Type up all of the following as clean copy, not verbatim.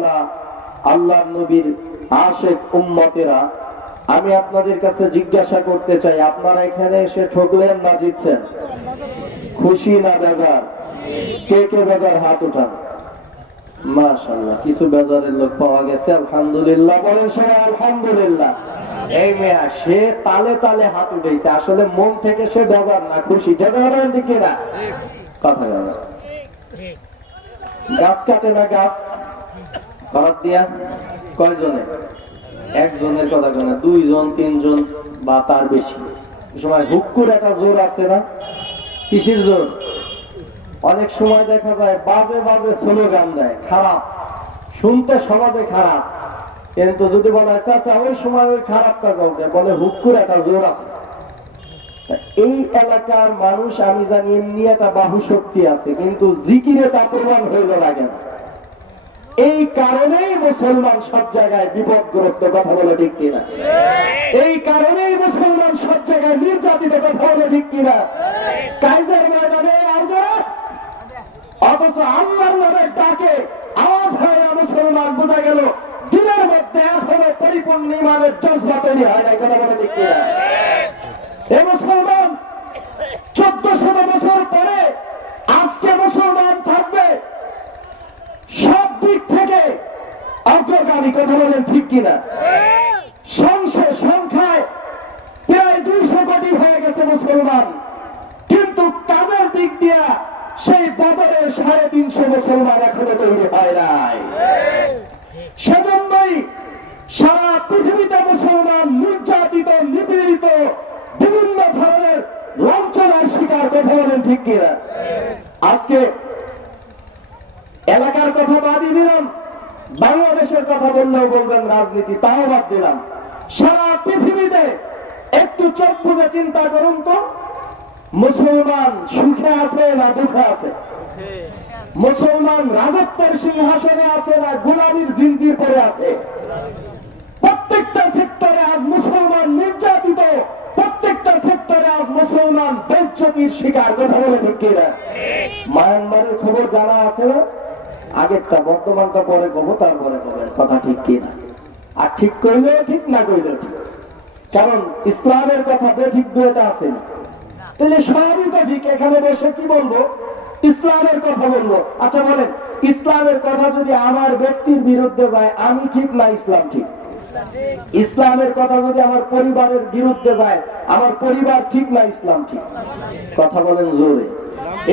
ওয়ালা আল্লাহর নবীর আশিক উম্মতেরা, আমি আপনাদের কাছে জিজ্ঞাসা করতে চাই, আপনারা এখানে এসে ঠকলেন না জিতছেন? খুশি না বেজার? কে কে বেজার হাত উঠান। মাশাআল্লাহ, কিছু বেজারের লোক পাওয়া গেছে, আলহামদুলিল্লাহ। বলেন সবাই আলহামদুলিল্লাহ। এই মেয়া সে তালে তালে হাত উঠেছে, আসলে মন থেকে সে বেজার না, খুশি। ঠিক না কথা বলে? গাছ কাটে না গাছ খরাত দিয়া কয়জনে? একজনের কথা কেন, দুইজন তিনজন বা তার বেশি। সময় হুক্কুর একটা জোর আছে না? কিসের জোর? অনেক সময় দেখা যায় বাজে বাজে স্লোগান দেয়, খারাপ শুনতে, সমাজে খারাপ, কিন্তু যদি বলা হয় আচ্ছা ওই সময় ওই খারাপটা কাউকে বলে হুক্কুর একটা জোর আছে। এই এলাকার মানুষ আমি জানি এমনি একটা বাহু শক্তি আছে, কিন্তু জিকিরে তা প্রমাণ হইল লাগে না। এই কারণেই মুসলমান সব জায়গায় বিপদগ্রস্ত, কথা বলে ঠিক কিনা? এই কারণেই মুসলমান সব জায়গায় নির্যাতিত, কথা বলে ঠিক কিনা? কাইজার ময়দানে অথচ আল্লাহর নামে ডাকে আওয়াজ হয় মুসলমান, বোঝা গেল দিনের মধ্যে এখনো পরিপূর্ণ ইমানের জজবা তৈরি হয় নাই, কথা বলে ঠিক কিনা? এ মুসলমান 1400 বছর পরে আজকে মুসলমান থাকবে সব দিক থেকে অগ্রগামী, কথা বলেন ঠিক কিনা? সংখ্যায় প্রায় 200 কোটি হয়ে গেছে মুসলমান, কিন্তু কাজের দিক দিয়া সেই বদরের 350 মুসলমান এখনো তৈরি হয় নাই। সেজন্যই সারা পৃথিবীতে মুসলমান নির্যাতিত, নিপীড়িত, বিভিন্ন ধরনের লাঞ্ছনার শিকার, কথা বলেন ঠিক কিনা? আজকে এলাকার কথা বাদই দিলাম, বাংলাদেশের কথা বললেও বলবেন রাজনীতি, তাও বাদ দিলাম। সারা পৃথিবীতে একটু চোখ বুঝে চিন্তা করুন তো, মুসলমান সুখে আছে না দুঃখে আছে? মুসলমান রাজত্বের সিংহাসনে আছে না গোলামীর জিনজির পরে আছে? প্রত্যেকটা সেক্টরে আজ মুসলমান নির্যাতিত, প্রত্যেকটা সেক্টরে আজ মুসলমান বেজ্জতির শিকার, কথা বলে ঠিক কিনা? মায়ানমারের খবর জানা আছে না? আগেরটা, বর্তমানটা পরে কবো, তারপরে কবেন, কথা ঠিক কিনা? আর ঠিক করলেও ঠিক, না করলেও ঠিক, কারণ ইসলামের কথা বেঠিক দুইটা আছে না। তাহলে সবই তো ঠিক, এখানে বসে কি বলবো? ইসলামের কথা বলবো। আচ্ছা বলেন, ইসলামের কথা যদি আমার ব্যক্তির বিরুদ্ধে যায়, আমি ঠিক না ইসলাম ঠিক? ইসলামের কথা যদি আমার পরিবারের বিরুদ্ধে যায়, আমার পরিবার ঠিক না ইসলাম ঠিক? কথা বলেন জোরে।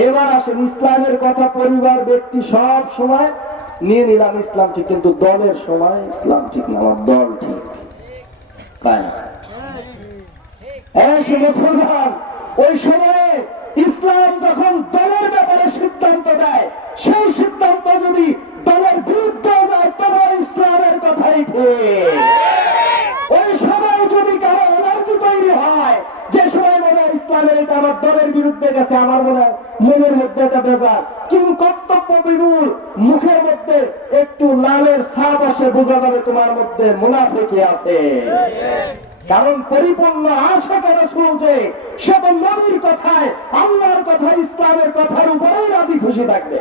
এবার আসেন, ইসলামের কথা পরিবার, ব্যক্তি সব সময় নিয়ে নিলাম ইসলাম ঠিক, কিন্তু দলের সময় ইসলাম ঠিক না, আমার দল ঠিক। মুসলমান ওই সময়ে ইসলাম যখন দলের ব্যাপারে সিদ্ধান্ত দেয়, সেই সিদ্ধান্ত যদি দলের বিরুদ্ধে যায়, তবে ইসলামের কথাই ঠিক। ওই সময় যদি কারো এনার্জি তৈরি হয়, যে সময় মনে হয় ইসলামের এটা আমার দলের বিরুদ্ধে গেছে, আমার মনে হয় মনের মধ্যে এটা বেজার, কিন্তু কর্তব্য বিমূল, মুখের মধ্যে একটু লালের ছাপ আসে, বোঝা যাবে তোমার মধ্যে মুনাফিকি আছে। কারণ পরিপূর্ণ আশিকে রাসূল যে, সে তো নবীর কথায়, আল্লাহর কথা, ইসলামের কথার উপরেই রাজি খুশি থাকবে।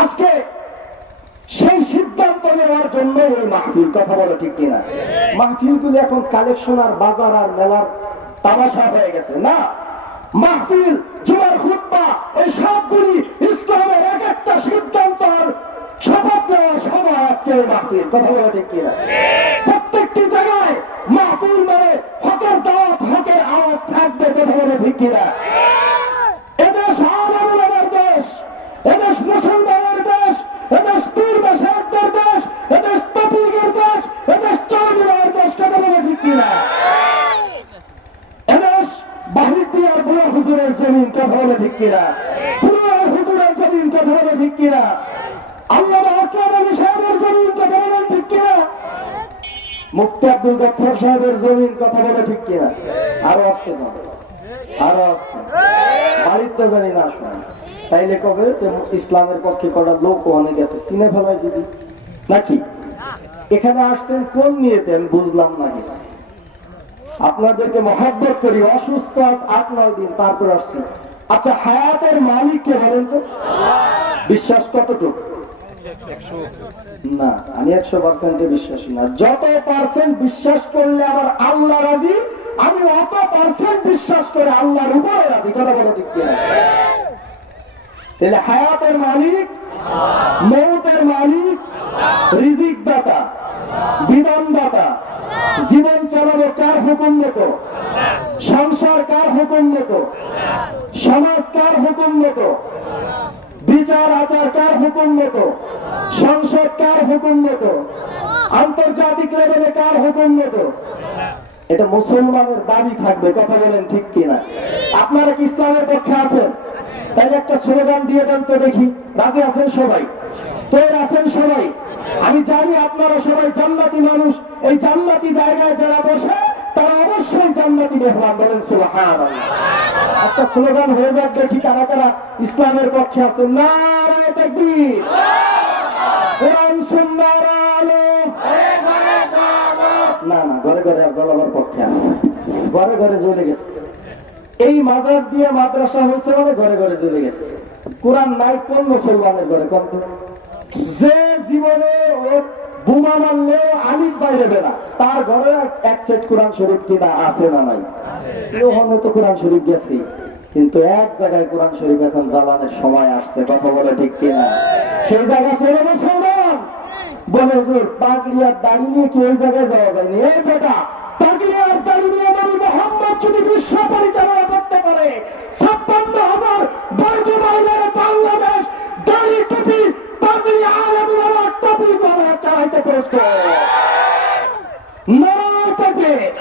আজকে সেই সিদ্ধান্ত নেওয়ার জন্য এই মাহফিল, কথা বলে ঠিক কিনা? মাহফিলগুলি এখন কালেকশন আর বাজার আর মেলার তামাশা হয়ে গেছে না। মাহফিল, জুমার খুতবা, এই সবগুলি ইসলামের এক একটা সিদ্ধান্ত আর শপথ নেওয়ার সময় আজকে এই মাহফিল, কথা বলে ঠিক কিনা? প্রত্যেকটি জায়গায় মাহফিল মানে হকের দাওয়াত, হকের আওয়াজ থাকবে, কথা বলে ঠিক কিনা? এদেশ আলেমের দেশ, এদেশ মুসলমানের দেশ, এদেশ পীর মাশায়েখদের দেশ, এদেশ তাবলীগের দেশ, এদেশ চৌধুরীর দেশ, কথা বলে ঠিক কিনা? এদেশ বাহির বুড়া হুজুরের জমিন, কথা বলে ঠিক কিনা? বুড়া হুজুরের জমিন, কথা বলে ঠিক কিনা? আল্লামা আকরাম আলী সাহেবের জমিন, কথা বলে ঠিক কিনা? মুফতি আব্দুল গফফার সাহেবের জমিন, কথা বলে ঠিক কিনা? আরো আসতে হবে, আরো আসতে, বাড়িতে জানি না শোনা, তাইলে কবে যে ইসলামের পক্ষে কটা লোক অনেক আছে, চিনে ফেলায় যদি নাকি? এখানে আসছেন কোন নিয়েতে আমি বুঝলাম না কিছু। আপনাদেরকে মহব্বত করি, অসুস্থ 8-9 দিন, তারপর আসছি। আচ্ছা, হায়াতের মালিক কে বলেন তো? বিশ্বাস কতটুকু? না, আমি 100% বিশ্বাসী না। যত পার্সেন্ট বিশ্বাস করলে আমার আল্লাহ রাজি, আমি অত পার্সেন্ট বিশ্বাস করে আল্লাহর উপরে রাজি। কথা বলো ঠিক কিনা? তাহলে হায়াতের মালিক, মৌতের মালিক, রিজিক দাতা, বিধান দাতা, জীবন চালানো কার হুকুম মতো, সংসার কার হুকুম মতো, সমাজ কার হুকুম মতো, বিচার আচার কার হুকুম মতো, সংসদ কার হুকুম মতো, আন্তর্জাতিক লেভেলে কার হুকুম মতো, এটা মুসলমানের দাবি থাকবে। কথা বলেন ঠিক কিনা? আপনারা কি ইসলামের পক্ষে আছেন? তাহলে একটা স্লোগান দিয়ে দেন তো দেখি। রাজি আছেন সবাই? তৈরি আছেন সবাই? আমি জানি আপনারা সবাই জান্নাতি মানুষ। এই জান্নাতি জায়গায় যারা বসে তারা অবশ্যই জান্নাতি মেহমান। বলেন সুবহানাল্লাহ। একটা স্লোগান হয়ে যাক দেখি কারা কারা ইসলামের পক্ষে আছেন। নারে তাকবীর, কোরআন সুন্নাহর আলো। না না, ঘরে ঘরে আর জ্বালাবার পক্ষে না, ঘরে ঘরে জ্বলে গেছে। এই মাজার দিয়ে মাদ্রাসা হয়েছে মানে ঘরে ঘরে জ্বলে গেছে। কোরআন নাই কোন মুসলমানের ঘরে? কোন যে জীবনে ওর বোমা মারলেও আলিফ বাইরে না, তার ঘরে এক সেট কোরআন শরীফ কিনা আছে না নাই? ওখানে তো কোরআন শরীফ গেছে, কিন্তু এক জায়গায় কোরআন শরীফ এখন জ্বালানোর সময় আসছে। কথা বলে ঠিক কিনা? সেই জায়গা ছেড়ে মুসলমান বলে হুজুর পাগড়ি আর দাড়ি নিয়ে কি ওই জায়গায় যাওয়া যায়নি? এই বেটা, পাগড়ি আর দাড়ি নিয়ে নবী মুহাম্মদ যদি বিশ্ব পরিচালনা করতে পারে, 56,000 বর্গ মাইলের বাংলাদেশ দাড়ি টুপি পাগড়ি আলেম ওলামা টুপি করে চালাইতে প্রস্তুত। নারায়ে তাকবীর,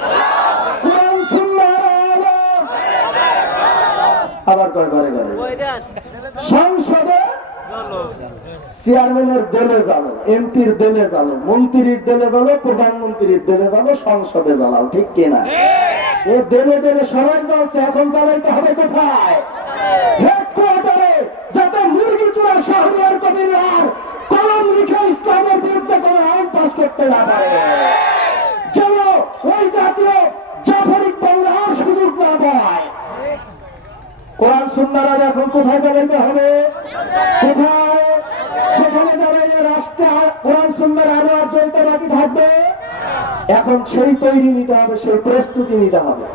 কোরআন সুন্নাহর আলো। আবার ঘরে ঘরে সংসদে চেয়ারম্যানের দেলে জ্বালো, এমপির দেলে জ্বালো, মন্ত্রীর দেলে জ্বালো, প্রধানমন্ত্রীর দেলে জ্বালো, সংসদে জ্বালাও। ঠিক কিনা? এ দেলে দেলে সবাই জ্বালছে, এখন জ্বালাইতে হবে কোথায়? হেডকোয়ার্টারে, যাতে মুরগি চূড়া শাহরিয়ার কবির আর কলম লিখে ইসলামের বিরুদ্ধে কোনো আইন পাস করতে না পারে, যেন ওই জাতীয় জাফরিক বাংলা আর সুযোগ না পায়। কোরআন সুন্নাহর এখন কোথায় জ্বালাইতে হবে? কোথায়? সেখানে জ্বালাইলে রাষ্ট্রে কোরআন সুন্নাহর আলো আর জ্বলতে বাকি থাকবে? এখন সেই তৈরি নিতে হবে, সেই প্রস্তুতি নিতে হবে।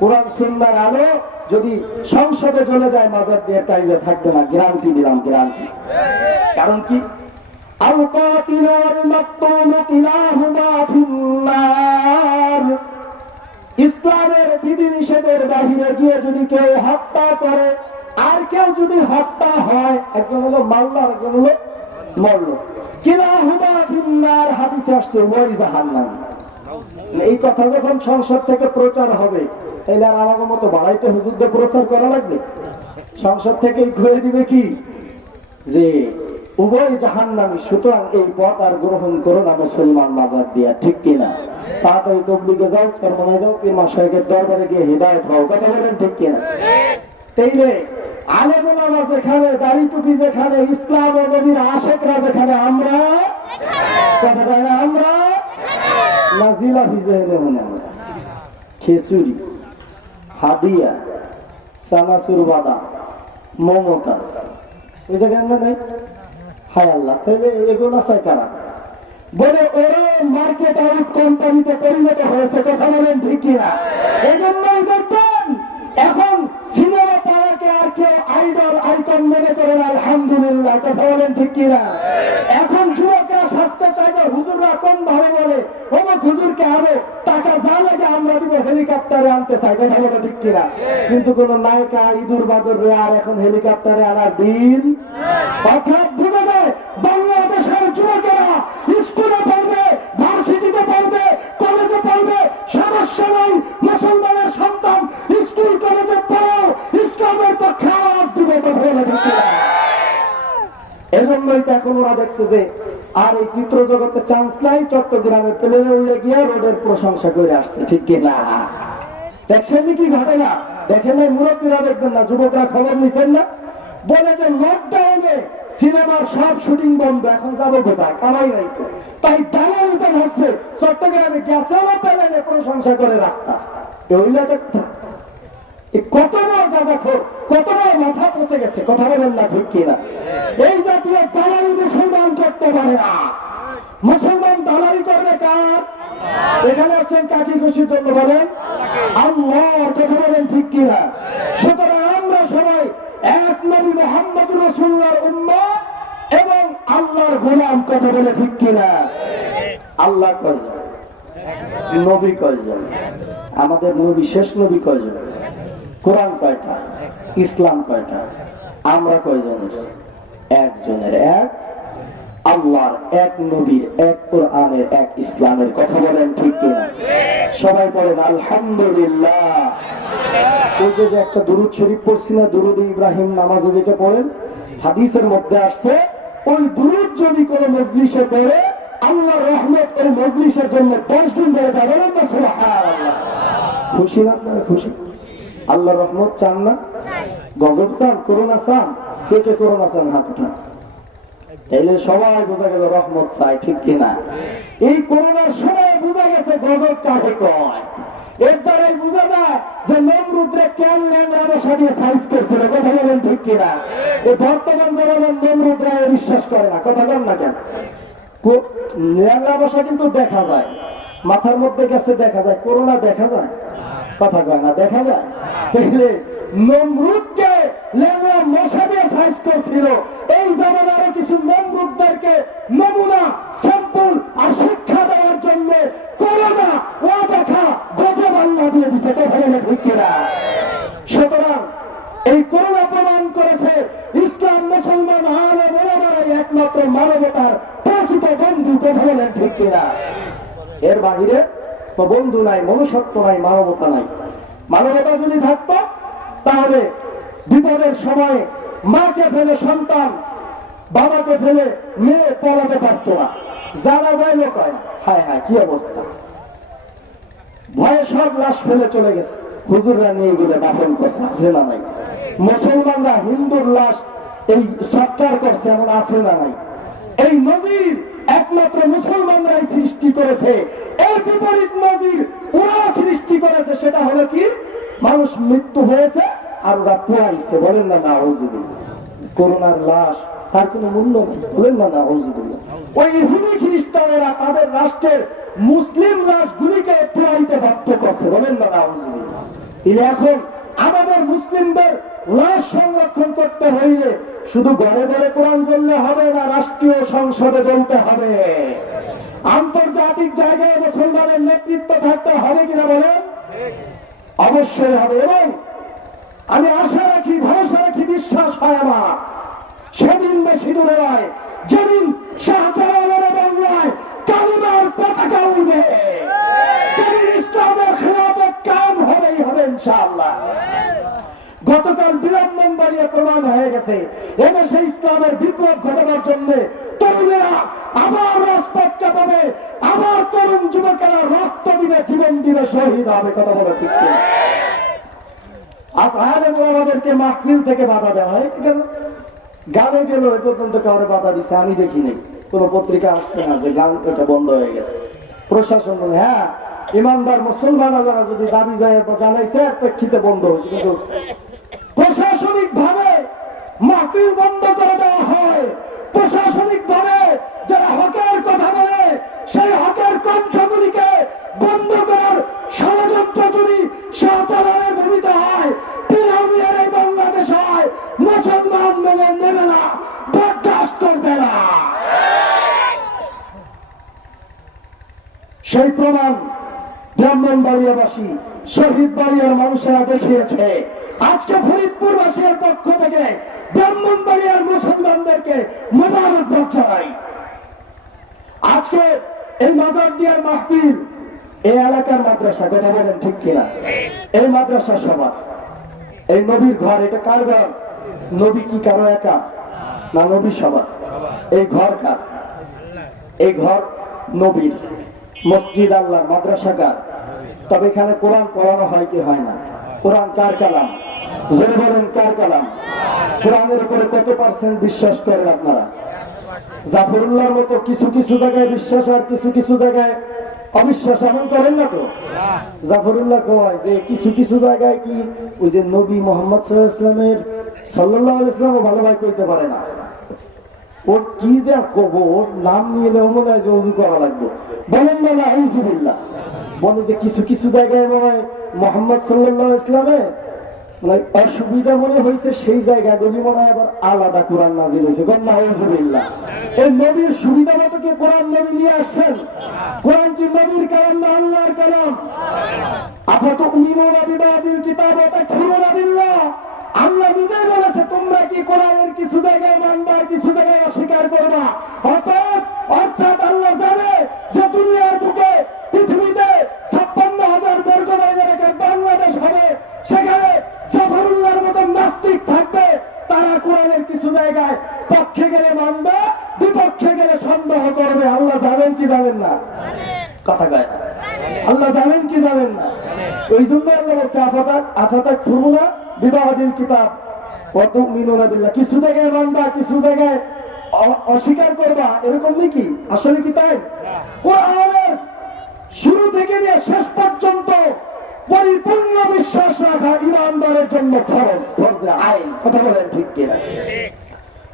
কোরআন সুন্নাহর আলো যদি সংসদে চলে যায়, মাজার দিয়ে টাইজে থাকবে না, গ্যারান্টি দিলাম, গ্যারান্টি। কারণ কি? আল কাতিল ওয়াল মাকতুল কিলাহুমা ফিন্নার। ইসলামের বিধিনিষেধের বাহিরে গিয়ে যদি কেউ হত্যা করে আর কেউ যদি হত্যা হয়, একজন হলো মারল আর একজন হলো মরল, কিলাহুমা ফিন্নার হাদিসে আসছে ওই জাহান্নাম। এই কথা যখন সংসদ থেকে প্রচার হবে, তাহলে আর আমার মতো বাড়াইতে হুজুরদের প্রচার করা লাগবে? সংসদ থেকে ঘুরে দিবে কি যে উভয় জাহান্নামী, সুতরাং এই পথ আর গ্রহণ করো না মুসলমান মাজার দিয়া। ঠিক কিনা? তাড়াতাড়ি তবলিগে যাও, চরমনায় যাও, পীর মা শাইখের দরবারে গিয়ে হিদায়াত হও। কথা বলেন ঠিক কিনা? তাইলে আলেম ওলামা যেখানে, দাড়ি টুপি যেখানে, ইসলাম ও নবীর আশেকরা যেখানে, আমরা কথা বলে না, আমরা না জিলাপি যেখানে মনে, আমরা খিচুড়ি, হাদিয়া, চানাচুর, বাদাম, মমতাজ, ওই জায়গায় আমরা নাই। হায় আল্লাহ, তাহলে এগুলো চাই কারা? বলে ওরা মার্কেট আউট কোম্পানিতে পরিণত হয়েছে। কথা বলেন ঠিক কিনা? এই জন্যই দেখবেন এখন সিনেমা পাড়াকে আর কেউ আইডল আইকন মনে করেন। আলহামদুলিল্লাহ। কথা বলেন ঠিক কিনা? এখন যুবকরা স্বাস্থ্য চাইবে, হুজুররা কোন ভাবে বলে অমুক হুজুরকে আরো টাকা যা লাগে আমরা দিব, হেলিকপ্টারে আনতে চাই। কথা বলে ঠিক কিনা? কিন্তু কোন নায়িকা ইঁদুর বাদর আর এখন হেলিকপ্টারে আনার দিন। অর্থাৎ বুঝে দেয় বাংলাদেশের যুবকেরা স্কুলে পড়বে, ভার্সিটিতে পড়বে, কলেজে পড়বে, সমস্যা নেই। মুসলমানের সন্তান স্কুল কলেজে পড়েও ইসলামের পক্ষে আওয়াজ দিবে। কথা বলে ঠিক কিনা? এজন্যই তো এখন ওরা দেখছে যে আর এই চিত্র জগতে চান্স নাই, চট্টগ্রামে প্লেনে উড়ে গিয়ে রোডের প্রশংসা করে আসছে। ঠিক কিনা? দেখছেন কি ঘটনা? দেখেন নাই? মুরব্বীরা দেখবেন না? যুবকরা খবর নিচ্ছেন না? বলে যে লকডাউনে সিনেমার সব শুটিং বন্ধ, এখন যাবো কোথায়? কামাই নাই তো, তাই দালালিতে ধরছে। চট্টগ্রামে গেছে প্লেনে প্রশংসা করে রাস্তা। কত বড় গাঁজাখোর, কত বড় মাথা পচে গেছে, কথা বলেন না ঠিক কিনা? এই জাতীয় দালালি মুসলমান করতে পারে না। মুসলমান দালালি করবে কার? এখানে আসছেন কাকি খুশির জন্য, বলেন আল্লাহর, কথা বলেন ঠিক কিনা? সুতরাং আমরা সবাই এক নবী মুহাম্মদ রাসূলুল্লাহর উম্মত এবং আল্লাহর গোলাম, কথা বলে ঠিক কিনা? আল্লাহ কয়জন? নবী কয়জন? আমাদের নবী শেষ নবী কয়জন? কোরআন কয়টা? ইসলাম কয়টা? আমরা কয়জনের? একজনের, এক আল্লাহর, এক নবীর, এক কোরআনের, এক ইসলামের, কথা বলেন ঠিক কিনা? সবাই পড়েন আলহামদুলিল্লাহ। ওই যে একটা দুরূদ শরীফ পড়ছি না, দুরূদ ইব্রাহিম নামাজে যেটা পড়েন, হাদিসের মধ্যে আসছে ওই দুরূদ যদি কোন মজলিসে পড়ে আল্লাহর রহমত ওই মজলিসের জন্য 10 গুণ বেড়ে যায়। বলেন না সুবহানাল্লাহ? খুশি না আপনারা? খুশি? আল্লাহর রহমত চান না? গজব চান? করোনা চান? কে কে করোনা চান হাত উঠান। এলে সবাই বোঝা গেল রহমত চাই, ঠিক কিনা? এই করোনার সময় বোঝা গেছে গজব কাকে কয়। এর দ্বারাই বোঝা যায় যে নমরুদরে কেন ল্যাংড়া বসা দিয়ে সাইজ করছিল, কথা বলেন ঠিক কিনা? এই বর্তমান জনগণ নমরুদরা বিশ্বাস করে না, কথা বলেন না কেন? ল্যাংড়া বসা কিন্তু দেখা যায়, মাথার মধ্যে গেছে দেখা যায়, করোনা দেখা যায়, কথা কয় না, দেখা যায়। তাহলে নমরুদকে ল্যাংড়া মশা দিয়ে সাইজ করছিল। এই জামানারও কিছু নমরুদদেরকে নমুনা, স্যাম্পল আর শিক্ষা দেওয়ার জন্য করোনা ও দেখা গজব আল্লাহ দিয়ে দিচ্ছে, কথা বলে ঠিক কিনা? সুতরাং এই করোনা প্রমাণ করেছে ইসলাম, মুসলমান, আলেম ওলামারাই একমাত্র মানবতার প্রকৃত বন্ধু, কথা বলেন ঠিক কিনা? এর বাহিরে তো বন্ধু নাই, মনুষ্যত্ব নাই, মানবতা নাই। মানবতা যদি থাকতো তাহলে বিপদের সময় মাকে ফেলে সন্তান, বাবাকে ফেলে মেয়ে পলাতে পারতো না, জানা যায় লোক হয় না। হায় হায় কি অবস্থা! ভয়ে সব লাশ ফেলে চলে গেছে, হুজুররা নিয়ে গেলে দাফন করছে, আছে না নাই? মুসলমানরা হিন্দুর লাশ এই সৎকার করছে, এমন আছে না নাই? এই নজির একমাত্র মুসলমানরাই সৃষ্টি করেছে। এর বিপরীত নজির ওরা সৃষ্টি করেছে, সেটা হলো কি? মানুষ মৃত্যু হয়েছে আর ওরা পোয়াইছে, বলেন না নাউজুবিল্লাহ। করোনার লাশ তার কোনো মূল্য নেই, বলেন না নাউজুবিল্লাহ। ওই ইহুদি খ্রিস্টানেরা তাদের রাষ্ট্রের মুসলিম লাশগুলিকে পোয়াইতে বাধ্য করছে, বলেন না নাউজুবিল্লাহ। এখন আমাদের মুসলিমদের লাশ সংরক্ষণ করতে হইলে শুধু ঘরে ঘরে কোরআন জ্বললে হবে না, রাষ্ট্রীয় সংসদে জ্বলতে হবে, আন্তর্জাতিক জায়গায় মুসলমানের নেতৃত্ব থাকতে হবে কিনা বলেন? অবশ্যই হবে। এবং আমি আশা রাখি, ভরসা রাখি, বিশ্বাস হয় আমার সেদিন বেশি দূরে নয় যেদিন শাহজালালের বাংলায় কালিমার পতাকা উঠবে, যেদিন ইসলামের খেলাফত কায়েম হবেই হবে ইনশাআল্লাহ। গতকাল ব্রাহ্মণবাড়িয়া প্রমাণ হয়ে গেছে এদেশে ইসলামের বিপ্লব ঘটাবার জন্য তরুণেরা আবার রাজপথ চাপাবে, আবার তরুণ যুবকেরা রক্ত দিবে, জীবন দিবে, শহীদ হবে, কথা বলা ঠিক কিনা? আজ আলেম ওলামাদেরকে মাহফিল থেকে বাধা দেওয়া হয়, ঠিক আছে? গানে গেল এ পর্যন্ত কাউরে বাধা দিছে আমি দেখিনি, কোন পত্রিকা আসছে না যে গান এটা বন্ধ হয়ে গেছে। প্রশাসন বলে হ্যাঁ ইমানদার মুসলমান যারা যদি দাবি যায় জানাইছে প্রেক্ষিতে বন্ধ হয়েছে, কিন্তু প্রশাসনিক ভাবে মাহফিল বন্ধ করে দেওয়া হয়। প্রশাসনিক ভাবে যারা হকের কথা বলে সেই হকের কণ্ঠগুলিকে বন্ধ করার ষড়যন্ত্র যদি শাহজালালের ভূমিকা হয়, পিরামিডের এই বাংলাদেশ হয়, মুসলমান মেনে নেবে না, বরদাস্ত করবে না। সেই প্রমাণ ব্রাহ্মণবাড়িয়াবাসী, শহীদ বাড়িয়ার মানুষেরা দেখিয়েছে। আজকে ফরিদপুরবাসীর পক্ষ থেকে ব্রাহ্মণবাড়িয়ার মুসলমানদেরকে মোবারকবাদ জানাই। আজকে এই মাজার দিয়ার মাহফিল এই এলাকার মাদ্রাসা, কথা বলেন ঠিক কিনা? এই মাদ্রাসা সভা, এই নবীর ঘর, এটা কার ঘর? নবী কি কারো একা না? নবী সভা। এই ঘর কার? এই ঘর নবীর। মসজিদ আল্লাহর, মাদ্রাসা কার? তবে এখানে কোরআন পড়ানো হয় কি হয় না? কোরআন কার কালাম? জোরে বলেন কার কালাম? কোরআনের উপরে কত পার্সেন্ট বিশ্বাস করেন আপনারা? জাফরুল্লাহর মতো কিছু কিছু জায়গায় বিশ্বাস আর কিছু কিছু জায়গায় অবিশ্বাস এমন করেন না তো? জাফরুল্লাহ কয় যে কিছু কিছু জায়গায় কি ওই যে নবী মোহাম্মদ সাল্লাল্লাহু আলাইহি ওয়াসাল্লামও ভালোভাবে কইতে পারে না। ওর কি যে কব, ওর নাম নিলে মনে হয় যে ওযু করা লাগবে। বলেন না আউযুবিল্লাহ। বলে যে কিছু কিছু জায়গায় মনে হয় মোহাম্মদ সাল্লাল্লাহু আলাইহি ওয়াসাল্লামে মানে অসুবিধা মনে হয়েছে, সেই জায়গাগুলি মনে হয় আবার আলাদা কোরআন নাজিল হয়েছে। নাউযুবিল্লাহ। এই নবীর সুবিধা মতো কি কোরআন নবী নিয়ে আসছেন? কোরআন কি নবীর কালাম না আল্লাহর কালাম? আফাতুমিনুনা বিবাদিল কিতাব ওয়া তাকফুরুনা বিল্লাহ। আল্লাহ নিজেই বলেছে তোমরা কি কোরআনের কিছু জায়গায় মানবা, কিছু জায়গায় অস্বীকার করবা। অর্থাৎ আল্লাহ জানে যে দুনিয়ার বুকে পৃথিবীতে 56,000 বর্গ মাইল এলাকার বাংলাদেশ হবে, সেখানে জাফরুল্লাহর মতো নাস্তিক থাকবে। তারা কোরআনের কিছু জায়গায় পক্ষে গেলে মানবে, বিপক্ষে গেলে সন্দেহ করবে। আল্লাহ জানেন কি জানেন না? কথা কয় না। আল্লাহ জানেন কি জানেন না? ওই জন্য আল্লাহ বলছে আফাতাক ফুরুনা বিবাদিল কিতাব ওয়া তুমিনুনা বিল্লাহ। কিছু জায়গায় মানবা, কিছু জায়গায় অস্বীকার করবা, এরকম নাকি? আসলে কি তাই? কোরআনের শুরু থেকে নিয়ে শেষ পর্যন্ত পরিপূর্ণ বিশ্বাস রাখা ইমানদারের জন্য ফরজে আইন। কথা বলেন ঠিক কিনা?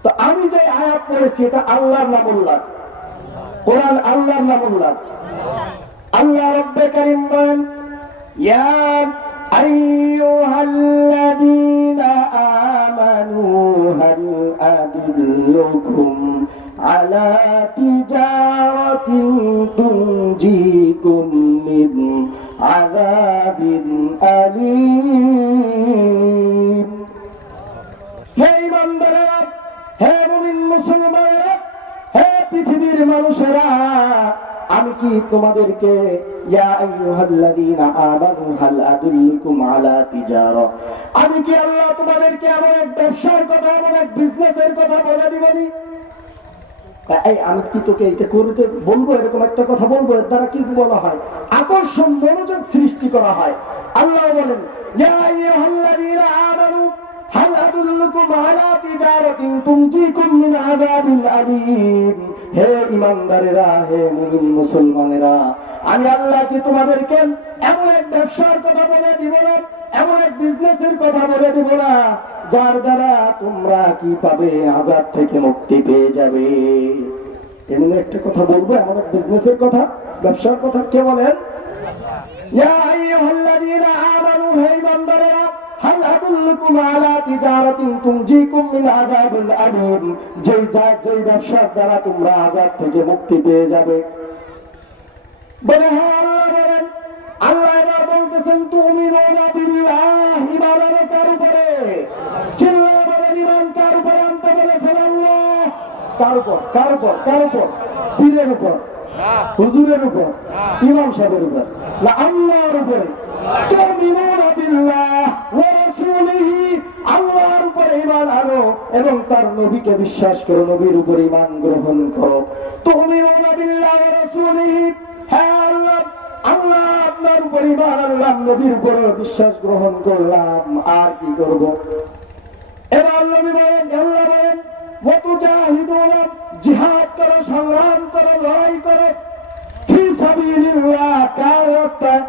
তো আমি যে আয়াত পড়েছি এটা আল্লাহর নামুল্লাহ, কোরআন আল্লাহর নামুল্লাহ। আল্লাহ রব্বে কারীম বলেন, ইয়া আইয়ুহাল্লাযীনা আমানু হাল আদুল্লুকুম আলা তিজারাতিন তুনজিকুম মিন আযাবিন আলীম। হে ইমানদারেরা, হে মুমিন মুসলমানেরা, হে পৃথিবীর মানুষেরা, আমি কি তোমাদেরকে ইয়া আইয়ুহাল্লাযীনা আমানু হাল আদুল্লুকুম আলা তিজারা, আমি কি আল্লাহ তোমাদেরকে এমন এক ব্যবসার কথা, এমন এক বিজনেসের কথা বলে দিবনি? এই আমি কি তোকে এটা করতে বলবো, এরকম একটা কথা বলবো, এর দ্বারা কি বলা হয়? আকর্ষণ, মনোযোগ সৃষ্টি করা হয়। আল্লাহ বলেন, ইয়া আইয়ুহাল্লাযীনা আমানু হাল আদুল্লুকুম আলা তিজারাতিন তুনজিকুম মিন আযাবিন আলীম। হে ঈমানদারেরা, হে মুমিন মুসলমানেরা, আমি আল্লাহ কি তোমাদেরকে এমন এক ব্যবসার কথা বলে দিব না, এমন এক বিজনেসের কথা বলে দিব না, যার দ্বারা তোমরা কি পাবে? আযাব থেকে মুক্তি পেয়ে যাবে। এমন একটা কথা বলবো, এমন এক বিজনেসের কথা, ব্যবসার কথা। কে বলেন? ইয়া আইয়ুহাল্লাযীনা আমানু, হে ঈমানদারেরা, হাল আদুল্লুকুম আলা তিজারাতিন তুনজিকুম মিন আযাবিন আলীম। যেই ব্যবসার দ্বারা তোমরা আযাব থেকে মুক্তি পেয়ে যাবে। বলে হ্যাঁ, আল্লাহ বলেন। আল্লাহ এবার বলতেছেন তুমিনুনা বিল্লাহ, ঈমান আনে কার উপরে? চিল্লায়ে বলেন, ঈমান কার উপরে আনতে বলেছেন আল্লাহ? কার উপর? কার উপর? কার উপর? পীরের উপর, হুজুরের উপর, ইমাম সাহেবের উপর, না আল্লাহর উপরে? তুমিনুনা বিল্লাহ ওয়া রাসূলিহি, আল্লাহর উপরে ঈমান আনো এবং তার নবীকে বিশ্বাস করো, নবীর উপর ঈমান গ্রহণ করো। তুমিনুনা বিল্লাহ ওয়া রাসূলিহি, হ্যাঁ আল্লাহ, আল্লাহ আপনার উপর ঈমান আনলাম, নবীর উপর বিশ্বাস গ্রহণ করলাম, আর কি করব? এবার নবী বলেন, আল্লাহ বলেন, ওয়া তুজাহিদুনা, জিহাদ করো, সংগ্রাম করো, লড়াই করো, ফি সাবিলিল্লাহ। কার রাস্তায়?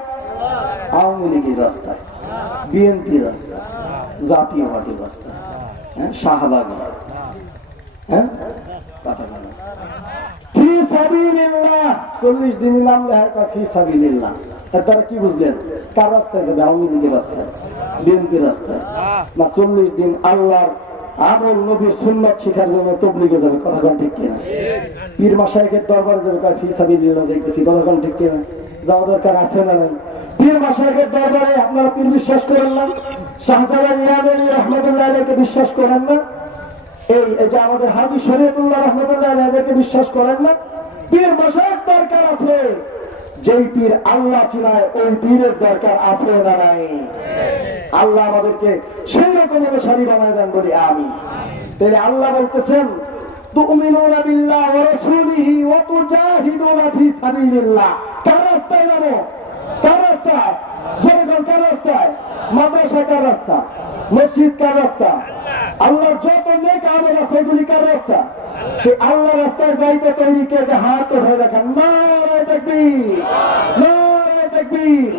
আওয়ামী লীগের রাস্তায়, বিএনপির রাস্তায়, জাতীয় পার্টির রাস্তায়, শাহবাগী, হ্যাঁ, ফি সাবিলিল্লাহ। 40 দিন নাম লেখা ফি সাবিলিল্লাহ। এর দ্বারা কি বুঝলেন? কার রাস্তায় যাবে? আওয়ামী লীগের রাস্তায়, বিএনপির রাস্তায় না? 40 দিন আল্লাহর আমল, নবীর সুন্নাত শিখার জন্য তাবলীগে যাবে। কথা কোন ঠিক কিনা? পীর মাশায়েখের দরবারে যাবে, কয় ফি সাবিলিল্লাহ যাইতেছি। কথা কোন ঠিক কিনা? যাওয়া দরকার আছে না নাই? পীর মাশায়েখের দরবারে আপনারা পীর বিশ্বাস করেন না? শাহজালাল ইয়ামানী রাহমাতুল্লাহ আলাইহিকে বিশ্বাস করেন না? এই যে আমাদের হাজী শরীয়তুল্লাহ রাহমাতুল্লাহ আলাইহিকে বিশ্বাস করেন না? পীর মাশায়েখ দরকার আছে। যেই পীর আল্লাহ চিনায়, ওই পীরের দরকার আছে না নাই? আল্লাহ আমাদেরকে সেই রকম অনুসারী বানায় দেন, বলি আমিন। তাহলে আল্লাহ বলতেছেন, তুমিনুনা বিল্লাহ ওয়া রাসূলিহি ওয়া তুজাহিদুনা ফি সাবিলিল্লাহ। কার রাস্তায় যাবো? কার রাস্তায়? জনগণ কার রাস্তায়? মাদ্রাসা কার রাস্তা? মসজিদ কার রাস্তা? আল্লাহর যত নেক আমল আছে এগুলি কার রাস্তা? সে আল্লাহ রাস্তায় যাইতে তৈরি কে হাত উঠে দেখেন, নারে তাকবীর, নারে তাকবীর।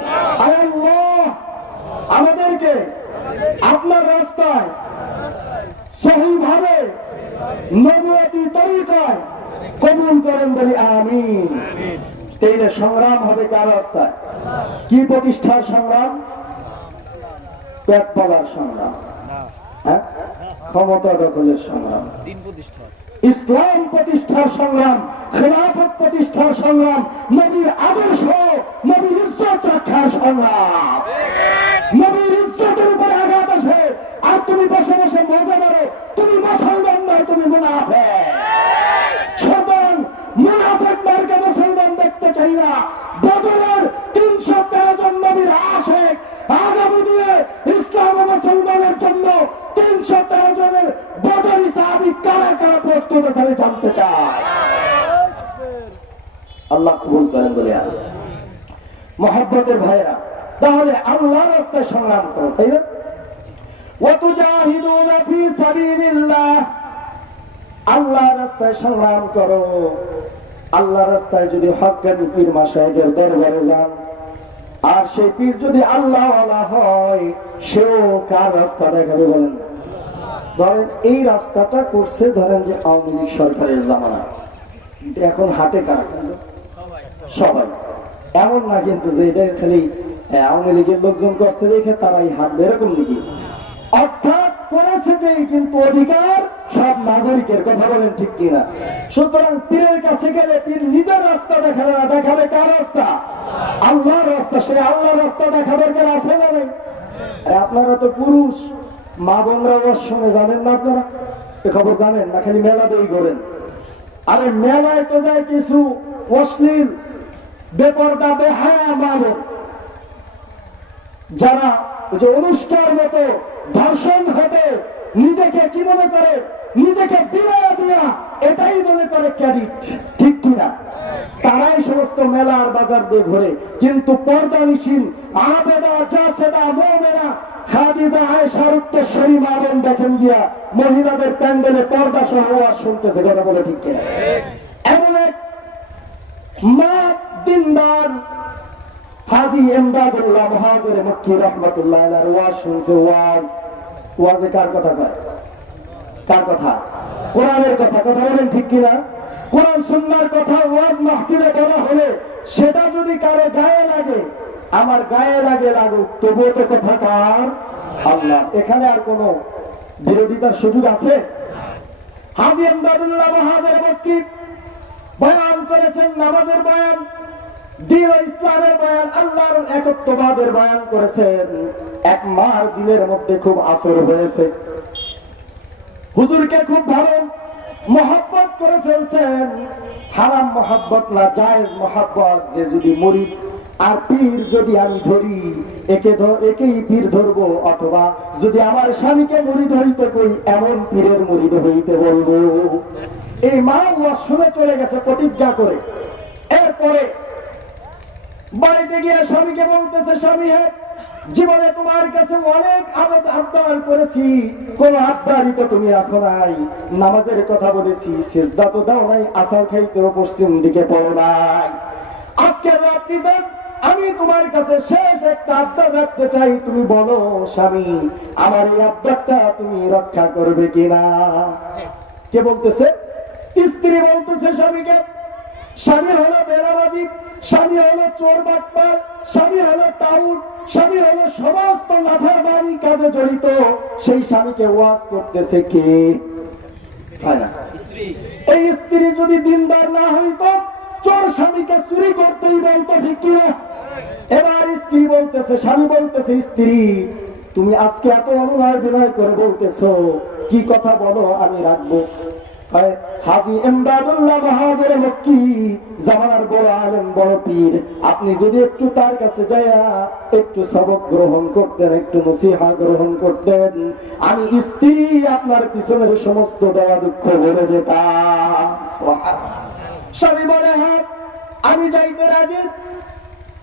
আয় আল্লাহ, আমাদেরকে আপনার রাস্তায় সহিভাবে নবুয়তি তরিকায় কবুল করেন বলি আমিন। এই যে সংগ্রাম হবে কার রাস্তায়? কি প্রতিষ্ঠার সংগ্রাম? পেট পালার সংগ্রাম, হ্যাঁ, ক্ষমতা দখলের সংগ্রাম, ইসলাম প্রতিষ্ঠার সংগ্রাম, খেলাফত প্রতিষ্ঠার সংগ্রাম, নবীর আদর্শ, নবীর ইজ্জত রক্ষার সংগ্রাম। নবীর ইজ্জতের উপরে আঘাত আসে আর তুমি বসে বসে মজা করো, তুমি মুসলমান নয়, তুমি মুনাফিক। সুতরাং মুনাফিক মার্কা মুসলমান দেখতে চাই না। বদরের 313 জন নবীর আশিক আগামী দিনে ইসলাম ও মুসলমানের জন্য 313 জনের বদরি সাহাবী কারা কারা প্রস্তুত আছে আমি জানতে চাই। আল্লাহ কবুল করেন বলে মহব্বতের ভাইরা, তাহলে আল্লাহর রাস্তায় সংগ্রাম করো, তাই না? ওয়াতুজাহিদুনা ফি সাবিলিল্লাহ, আল্লাহর রাস্তায় সংগ্রাম করো। আল্লাহর রাস্তায় যদি হক্কানি পীর মাশায়েখের দরবারে যান, আর সেই পীর যদি আল্লাহ ওয়ালা হয়, সেও কার রাস্তা দেখাবে বলেন? ধরেন এই রাস্তাটা করছে, ধরেন যে আওয়ামী লীগ সরকারের জামানা, এখন হাটে কারা? সবাই। এমন না কিন্তু যে এটা খালি আওয়ামী লীগের লোকজন করছে দেখে তারাই হাঁটবে, এরকম নাকি? অর্থাৎ করেছে যে, কিন্তু অধিকার সব নাগরিকের, কথা বলেন ঠিক কিনা? সুতরাং পীরের কাছে গেলে পীর নিজের রাস্তা দেখাবে না, দেখাবে কার রাস্তা? আল্লাহর রাস্তা। সে আল্লাহর রাস্তা দেখা দরকার আছে না নেই? আপনারা তো পুরুষ, মা বোনরা ওর শুনে জানেন না? আপনারা এ খবর জানেন না? খালি মেলা দই করেন। আরে মেলায় তো যায় কিছু অশ্লীল বেপরদা বেহায়া মা বোন, যারা যে অনুষ্ঠার মতো ধর্ষণ হতে নিজেকে কি মনে করে, নিজেকে বিনয় দিয়া এটাই মনে করে ক্যাডিট, ঠিক কিনা? তারাই সমস্ত মেলার বাজার দিয়ে ঘুরে, কিন্তু পর্দানিসীন আবেদা জাসেদা মুমিনা খাদিজা আয়েশা উত্তরসূরি মা বোন দেখেন গিয়া মহিলাদের প্যান্ডেলে পর্দা সহ ওয়াজ শুনতেছে, কথা বলে ঠিক কিনা? এমন এক মা দিনদার হাজী এমদাদুল্লাহ মুহাজির মক্কি রাহমাতুল্লাহ আলাইহির ওয়াজ শুনছে। ওয়াজে কার কথা কয়? কার কথা? কোরআনের কথা, কথা বলেন ঠিক কিনা? কোরআন সুন্নাহর কথা ওয়াজ মাহফিলে বলা হলে সেটা যদি কারো গায়ে লাগে, আমার গায়ে লাগে লাগুক, তবুও তো কথা কার? আল্লাহ। এখানে আর কোন বিরোধিতার সুযোগ আছে? হাজী এমদাদুল্লাহ মুহাজির মক্কি বয়ান করেছেন, নামাজের বয়ান, দ্বীন ও ইসলামের বয়ান, আল্লাহর একত্ববাদের বয়ান করেছেন। এক মার দিলের মধ্যে খুব আসর হয়েছে, হুজুরকে খুব ভালো মহব্বত করে ফেলছেন। হারাম মহব্বত না, জায়েজ মহব্বত, যে যদি মুরিদ আর পীর যদি আমি ধরি, একেই পীর ধরবো, অথবা যদি আমার স্বামীকে মুরিদ হইতে কই, এমন পীরের মুরিদ হইতে বলবো। এই মা ওয়াজ শুনে চলে গেছে প্রতিজ্ঞা করে। এরপরে বাড়িতে গিয়ে স্বামীকে বলতেছে, স্বামী হ্যাঁ, জীবনে তোমার কাছে অনেক আবদার করেছি, কোন আবদারই তো তুমি রাখো নাই। নামাজের কথা বলেছি, সিজদা তো দাও নাই, আসার খাইতেও পশ্চিম দিকে পড়ো নাই। আজকে রাত্রিতে আমি তোমার কাছে শেষ একটা আবদার রাখতে চাই, তুমি বলো স্বামী, আমার এই আবদারটা তুমি রক্ষা করবে কিনা? কে বলতেছে? স্ত্রী বলতেছে স্বামীকে। স্বামী হলো বেনামাজি, স্বামী হলো চোর বাটপার, স্বামী হলো টাউট, স্বামী হলো সমস্ত নাফরমানি কাজে জড়িত। সেই স্বামীকে ওয়াজ করতেছে কে? হয় না? এই স্ত্রী যদি দিনদার না হইতো, চোর স্বামীকে চুরি করতেই বলতো, ঠিক কিনা? এবার স্ত্রী বলতেছে, স্বামী বলতেছে, স্ত্রী তুমি আজকে এত অনুনয় বিনয় করে বলতেছো, কি কথা বলো, আমি রাখবো। হাজী এমদাদুল্লাহ মুহাজির মক্কি জামানার বড় আলেম, বড় পীর, আপনি যদি একটু তার কাছে যাইয়া একটু সবক গ্রহণ করতেন, একটু নসিহা গ্রহণ করতেন, আমি স্ত্রী আপনার পিছনের সমস্ত দেওয়া দুঃখ ভুলে যেতাম। স্বামী বলে হ্যাঁ আমি যাইতে রাজি,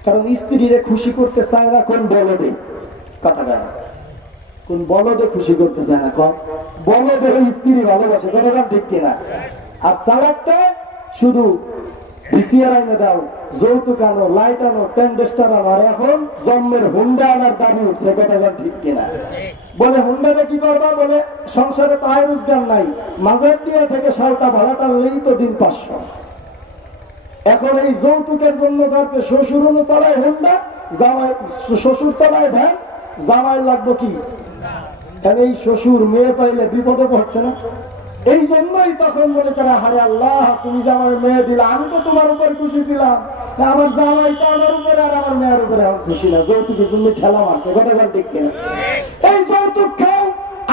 কারণ স্ত্রীরে খুশি করতে চায় না কোন বলদে, কথা না, কোন বলদে খুশি করতে চায় না, কোন বলদের স্ত্রী ভালোবাসে, কথা ঠিক কিনা? আর সালাদটা শুধু ভিসিআর আইনে দাও, যৌতুক আনো, লাইট আনো, টেন্ডেস্টার আনো। আর এখন জন্মের হুন্ডা আনার দাবি উঠছে, কথাটা ঠিক কিনা? বলে হুন্ডাতে কি করবা? বলে সংসারে তো আয় রোজগার নাই, মাঝের দিয়ে থেকে সালটা ভাড়া টানলেই তো দিন 500। এখন এই যৌতুকের জন্য ধরছে শ্বশুর হলো চালায় হুন্ডা, জামাই শ্বশুর চালায় ভ্যান, জামাই লাগবো কি? এই শ্বশুর মেয়ে পাইলে বিপদে পড়ছে না? এই জন্যই তখন মনে করে, হারে আল্লাহ, তুমি যে আমার মেয়ে দিলা, আমি তো তোমার উপর খুশি ছিলাম, আমার জামাই তো আমার উপরে আর আমার মেয়ের উপরে আমার খুশি না, যৌতুকের জন্য ঠেলা মারছে, কথা ঠিক কিনা? এই যৌতুক খাও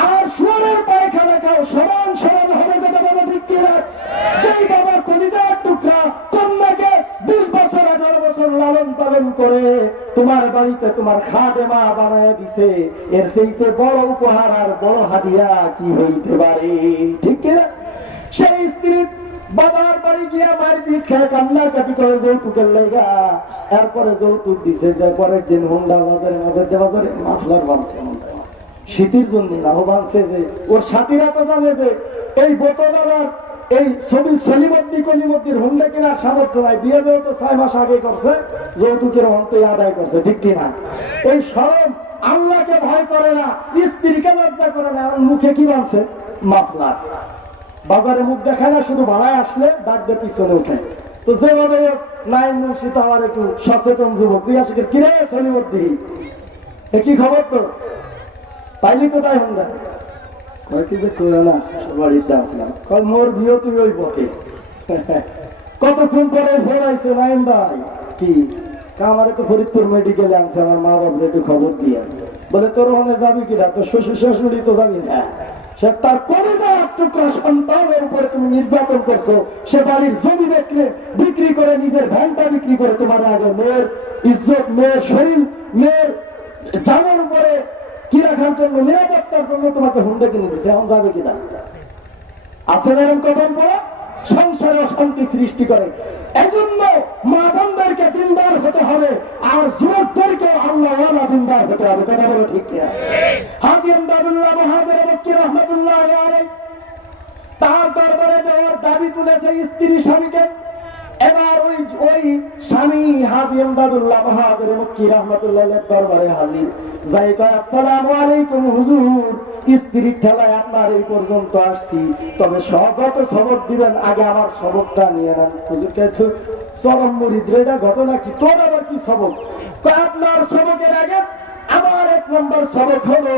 আর শুয়ারের পায়খানা খাও, সমান সমান হবে, কথা বলে ঠিক কিনা? যেই বাবার কলিজার টুকরা কন্যাকে 20 বছর 18 বছর লালন পালন করে তোমার বাড়িতে তোমার খাদেমা বানায় দিছে, এর চাইতে বড় উপহার আর বড় হাদিয়া কি হইতে পারে? ঠিক কিনা? সেই স্ত্রী বাবার বাড়ি গিয়া মারপিট খেয়ে কান্নাকাটি করে যৌতুকের লেগা, এরপরে যৌতুক দিছে, পরের দিন হুন্ডা বাজারে মাফলার বানছে, শীতের জন্য না, ও বানছে যে ওর সাথীরা তো জানে যে এই বোতলার এই ছবি কলিমদ্দির হুন্ডা কেনার সামর্থ্য নাই, বিয়ে যেহেতু 6 মাস আগে করছে, যৌতুকের অন্তই আদায় করছে, ঠিক কিনা? এই শরম, আল্লাহকে ভয় করে না, স্ত্রীকে লজ্জা করে না, মুখে কি বানছে? মাফলার। বাজারে মুখ দেখায় না, শুধু ভাড়ায় আসলে ডাক দিয়ে পিছনে উঠে। তো যেভাবে নাইন মুন্সি তাওয়ার একটু সচেতন যুবক জিজ্ঞাসা করে, কিরে সলিমদ্দি, কি খবর তো? পাইলি কোথায় হুন্ডা? কি যে করে না, বাড়ির দাঁড়ছিলাম, মোর বিয়ে তুই ওই পথে। কতক্ষণ পরে ফোন আইসো নাইম ভাই, কি আমারে তো ফরিদপুর মেডিকেলে আনছে, আমার মা বাবার একটু খবর দিয়ে। বলে তোর ওখানে যাবি কিনা? তোর শ্বশুর শাশুড়ি তো যাবি না, সে তার কলিজার টুকরা সন্তানের উপরে তুমি নির্যাতন করছো, সে বাড়ির জমি বিক্রি করে, নিজের ভ্যানটা বিক্রি করে তোমার আগে মেয়ের ইজ্জত, মেয়ের শরীর, মেয়ের জানের উপরে কি রাখার জন্য, নিরাপত্তার জন্য তোমাকে হুন্ডা কিনে দিচ্ছে, এখন যাবে কিনা? আছে না এরকম কদম পড়া? সংসারে অশান্তি সৃষ্টি করে। এজন্য মা বোনদেরকে দিনদার হতে হবে, আর যুবকদেরকে আল্লাহওয়ালা দিনদার হতে হবে, কথা বলো ঠিক কিনা? হাজী এমদাদুল্লাহ মুহাজির মক্কি রাহমাতুল্লাহ আলাইহি তার দরবারে যাওয়ার দাবি তুলেছে স্ত্রী স্বামীকে। এবার ওই স্বামী হাজী এমদাদুল্লাহ মুহাজির মক্কি রাহমাতুল্লাহ দরবারে হাজির, যাই কয়, আসসালামু আলাইকুম হুজুর, স্ত্রীর ঠেলায় আপনার এই পর্যন্ত আসছি, তবে যত সবক দিবেন আগে আমার সবকটা নিয়ে নেন। হুজুর কে চরম মুরিদ, এটা ঘটনা কি? তোর আবার কি সবক? আপনার সবকের আগে আমার 1 নম্বর সবক হলো,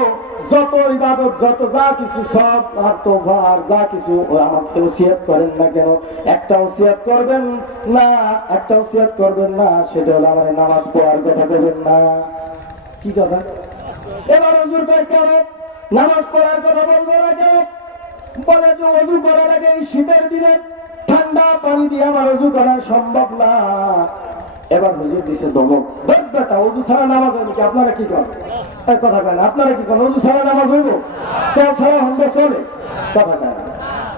যত ইবাদত, যত যা কিছু সব আর তোবা আর যা কিছু আমাকে ওসিয়ত করেন না কেন, একটা ওসিয়ত করবেন না, সেটা হলো আমার নামাজ পড়ার কথা বলবেন না। কি কথা? এবার হুজুর কয়, কেন নামাজ পড়ার কথা বলবো না কেন? বলে যে ওযু করার আগে এই শীতের দিনে ঠান্ডা পানি দিয়ে আমার ওযু করা সম্ভব না। এবার হুজুর দিছে ধমক, বেটা ওযু ছাড়া নামাজ হয় নাকি? আপনারা কি করেন? কথা কেন? আপনারা কি করেন? ওযু ছাড়া নামাজ হইব? তেল ছাড়া হুন্ডা চলে? কথা কেন?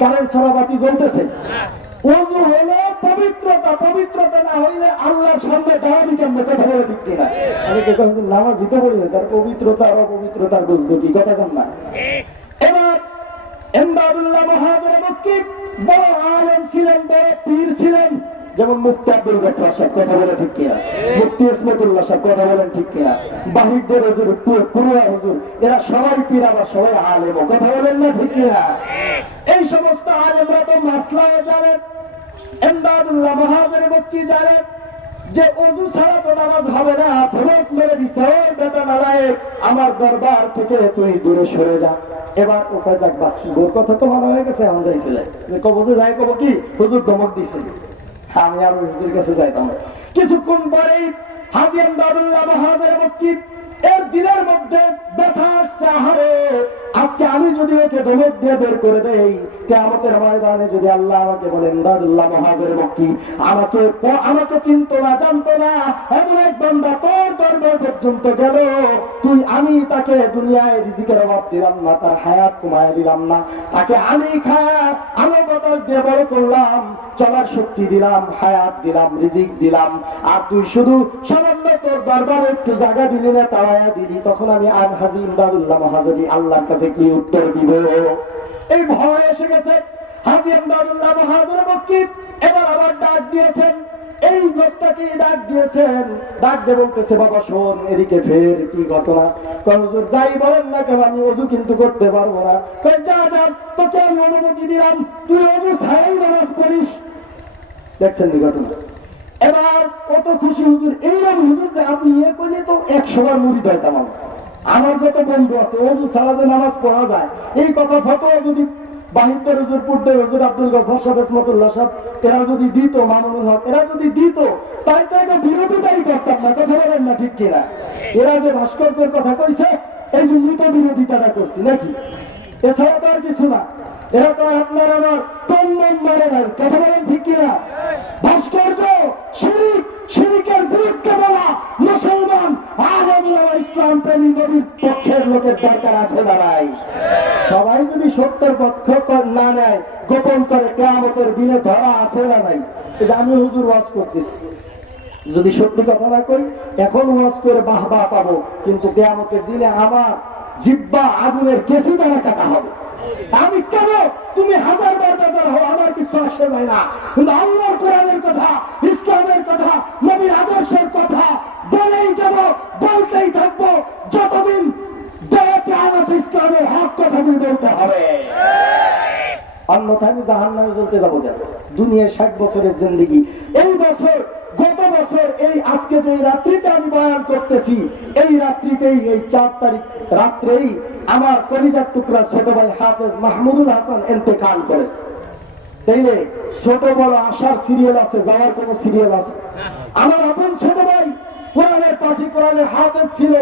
কারেন্ট ছাড়া বাতি জ্বলতেছে? ওযু হলো পবিত্রতা না হইলে আল্লাহর সামনে দাঁড়াবি কেমনে? কথা বলে ঠিক কিনা? আমি কে কইছি নামাজ দিতে বলি না, তার পবিত্রতা আর অপবিত্রতার বুঝবো কি? কথা কেন না? এবার এমদাদুল্লাহ মুহাজির মক্কি বড় আলেম ছিলেন, বড় পীর ছিলেন, যেমন মুফতি আব্দুল গফফার সাহেব, কথা বলে ঠিক কিনা? মুফতি ইসমাতুল্লাহ সাহেব, কথা বলেন ঠিক কিনা? বাহিরদের হুজুর, পুরুয়া হুজুর, এরা সবাই পীর, আবার সবাই আলেম, কথা বলেন না ঠিক কিনা? এই সমস্ত আলেমরা তো মাসলাও জানেন। এমদাদুল্লাহ মুহাজির মক্কি জানেন যে ওযু ছাড়া তো নামাজ হবে না। ধমক মেরে দিছে, ওই বেটা নালায়েক, আমার দরবার থেকে তুই দূরে সরে যা। এবার ওকে যাক বাসি, ওর কথা তো মানা হয়ে গেছে, এখন যাইছিলে যে কব যে যাই, কব কি হুজুর ধমক দিছে, আমি আর ওই হুজুর কাছে যাইতাম। কিছুক্ষণ পরেই হাজী এমদাদুল্লাহ মুহাজির মক্কি এর দিলের মধ্যে ব্যথা আসছে, আহারে আজকে আমি যদি ওকে ধমক দিয়ে বের করে দেই, কিয়ামতের ময়দানে যদি আল্লাহ আমাকে বলেন, এমদাদুল্লাহ মুহাজির মক্কি আমাকে চিনতো না, জানতো না, এমন এক বান্দা তোর দরবার পর্যন্ত গেল, আমি তাকে দুনিয়ায় রিজিকের অভাব দিলাম না, তার হায়াত কমায় দিলাম না, তাকে আমি আলো বাতাস দিয়ে বড় করলাম, চলার শক্তি দিলাম, হায়াত দিলাম, রিজিক দিলাম, আর তুই শুধু সামান্য তোর দরবারে একটু জায়গা দিলি না, তাওয়ায়া দিলি, তখন আমি আর হাজী এমদাদুল্লাহ মুহাজির আল্লাহর কাছে কি উত্তর দিব? এই ভয় এসে গেছে। হাজী আমদাদুল্লাহ মহাজের মক্কি এবার আবার ডাক দিয়েছেন। এই লোকটাকে ডাক দিয়েছেন, ডাক দিয়ে বলতেছে, বাবা শোন, এদিকে ফের। কি ঘটনা? কয় হুজুর যাই বলেন না কেন আমি ওযু কিন্তু করতে পারবো না। কয় যা যা, তোকে আমি অনুমতি দিলাম, তুই ওযু ছাড়াই নামাজ পড়িস। দেখছেন এই ঘটনা? এবার কত খুশি হুজুর। এইরকম হুজুর যে আপনি করলে তো 100 বার মুরিদ হইতাম। আমার যত বন্ধু আছে ওযু ছাড়া যে নামাজ পড়া যায় এই কথা ফতোয়া যদি বাহিদ্দের হুজুর, পুড্ডের হুজুর, আব্দুল গফর সাহেব, ইসমতুল্লাহ সাহেব এরা যদি দিত, মামুনুল হক এরা যদি দিত, তাই তো এটা বিরোধিতাই করতাম না। কথা বলেন না ঠিক কিনা? এরা যে ভাস্কর্যের কথা কইছে এই জন্যই তো বিরোধিতাটা করছি নাকি? এছাড়া তো আর কিছু না। এরা তো আপনার আমার তন্মন মারে নাই। কথা বলেন ঠিক কিনা? ভাস্কর্য শিরিক, শিরিকের বিরুদ্ধে বলা মুসলমান আলেম ওলামা ইসলাম প্রেমী নবীর পক্ষের লোকের দরকার আছে না নাই? সবাই যদি সত্যের পক্ষ না নেয়, গোপন করে, কিয়ামতের দিনে ধরা আছে না নাই? এটা আমি হুজুর ওয়াজ করতেছি, যদি সত্যি কথা না কই এখন ওয়াজ করে বাহবা পাবো, কিন্তু কিয়ামতের দিনে আমার জিহ্বা আগুনের কেসি দ্বারা কাটা হবে। আমি কেন তুমি 1000 বার বেজার হও, আমার কিছু আসে যায় না, কিন্তু আল্লাহর কোরআনের কথা, ইসলামের কথা, নবীর আদর্শের কথা বলেই যাব, বলতেই থাকবো যতদিন দেহে প্রাণ আছে। ইসলামের হক কথা তুমি বলতে হবে, অন্যথায় আমি জাহান্নামে চলতে যাবো কেন? দুনিয়ায় 60 বছরের জিন্দেগি। এই বছর, গত বছর এই আজকে যে রাত্রিতে আমি বয়ান করতেছি, এই রাত্রিতেই, এই 4 তারিখ রাত্রেই আমার কলিজার টুকরা ছোট ভাই হাফেজ মাহমুদুল হাসান ইন্তেকাল করেছে। তাইলে ছোট বড় আসার সিরিয়াল আছে, যাওয়ার কোন সিরিয়াল আছে? আমার আপন ছোট ভাই কোরআনের পাঠী, কোরআনের হাফেজ ছিল,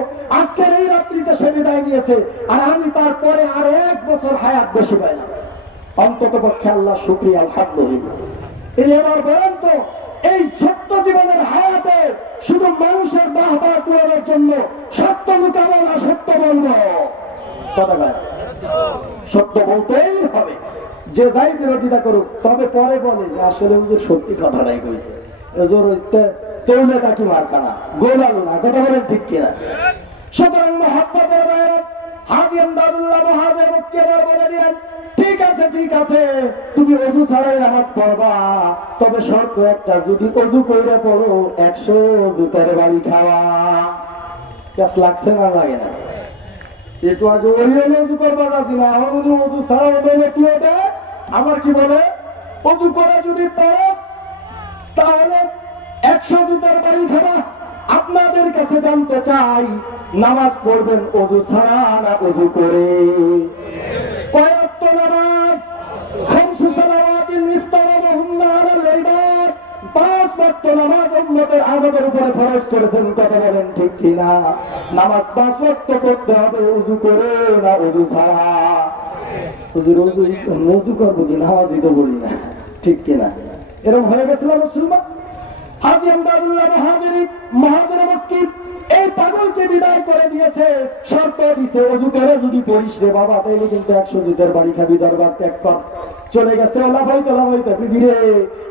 আজকের এই রাত্রিতে সে বিদায় নিয়েছে, আর আমি তারপরে আর 1 বছর হায়াত বেশি পাইলাম। অন্তত পক্ষে আল্লাহ শুকরিয়া, আলহামদুলিল্লাহ। এবার বলেন তো, এই ছোট্ট জীবনের হায়াতে শুধু মানুষের বাহবা কুড়ানোর জন্য সত্য লুকাবো না সত্য বলবো? কথা কয়, সত্য বলতেই হবে। যে যাই বিরোধিতা করুক, তবে পরে বলে যে আসলে হুজুর সত্যি কথাটাই কইছে, হুজুর তৌলেটা কি মারখানা, গোলালো না। কথা বলেন ঠিক কিনা? সুতরাং মহব্বতের বাইরে হাজী আমদাদুল্লাহ মহাজের মুখকে বলে দিলেন, ঠিক আছে ঠিক আছে, তুমি ওযু ছাড়াই নামাজ পড়বা, তবে শর্ত একটা, যদি ওযু কইরা পড়ো 100 জুতার বাড়ি খাওয়া। কেস লাগছে না লাগে না? একটু আগে ওই ওযু করবার রাজি না, এখন যদি ওযু ছাড়াও মেনে কি হবে? আমার কি বলে, ওযু করে যদি পড়ো তাহলে 100 জুতার বাড়ি খাওয়া। আপনাদের কাছে জানতে চাই, নামাজ পড়বেন ওযু ছাড়া না ওযু করে? কয় ওয়াক্ত নামাজ? 5 সালাওয়াতিন ইফতারাহুন্না আলাল ইবাদ। 5 ওয়াক্ত নামাজ উম্মতের আমাদের উপরে ফরজ করেছেন। কথা বলেন ঠিক কিনা? নামাজ 5 ওয়াক্ত পড়তে হবে, ওযু করে না ওযু ছাড়া? হুজুর ওযু করবো কি, নামাজই তো বলি না, ঠিক কিনা? এরকম হয়ে গেছিল মুসলমান। হাজী আমদাদুল্লাহ মহাজের মক্কি এই পাগলকে বিদায় করে দিয়েছে, শর্ত দিছে, ওযু করে যদি পড়িস রে বাবা, তাইলে কিন্তু 100 জুতার বাড়ি খাবি, দরবার ত্যাগ কর। চলে গেছে লাভাইতে, বিবি রে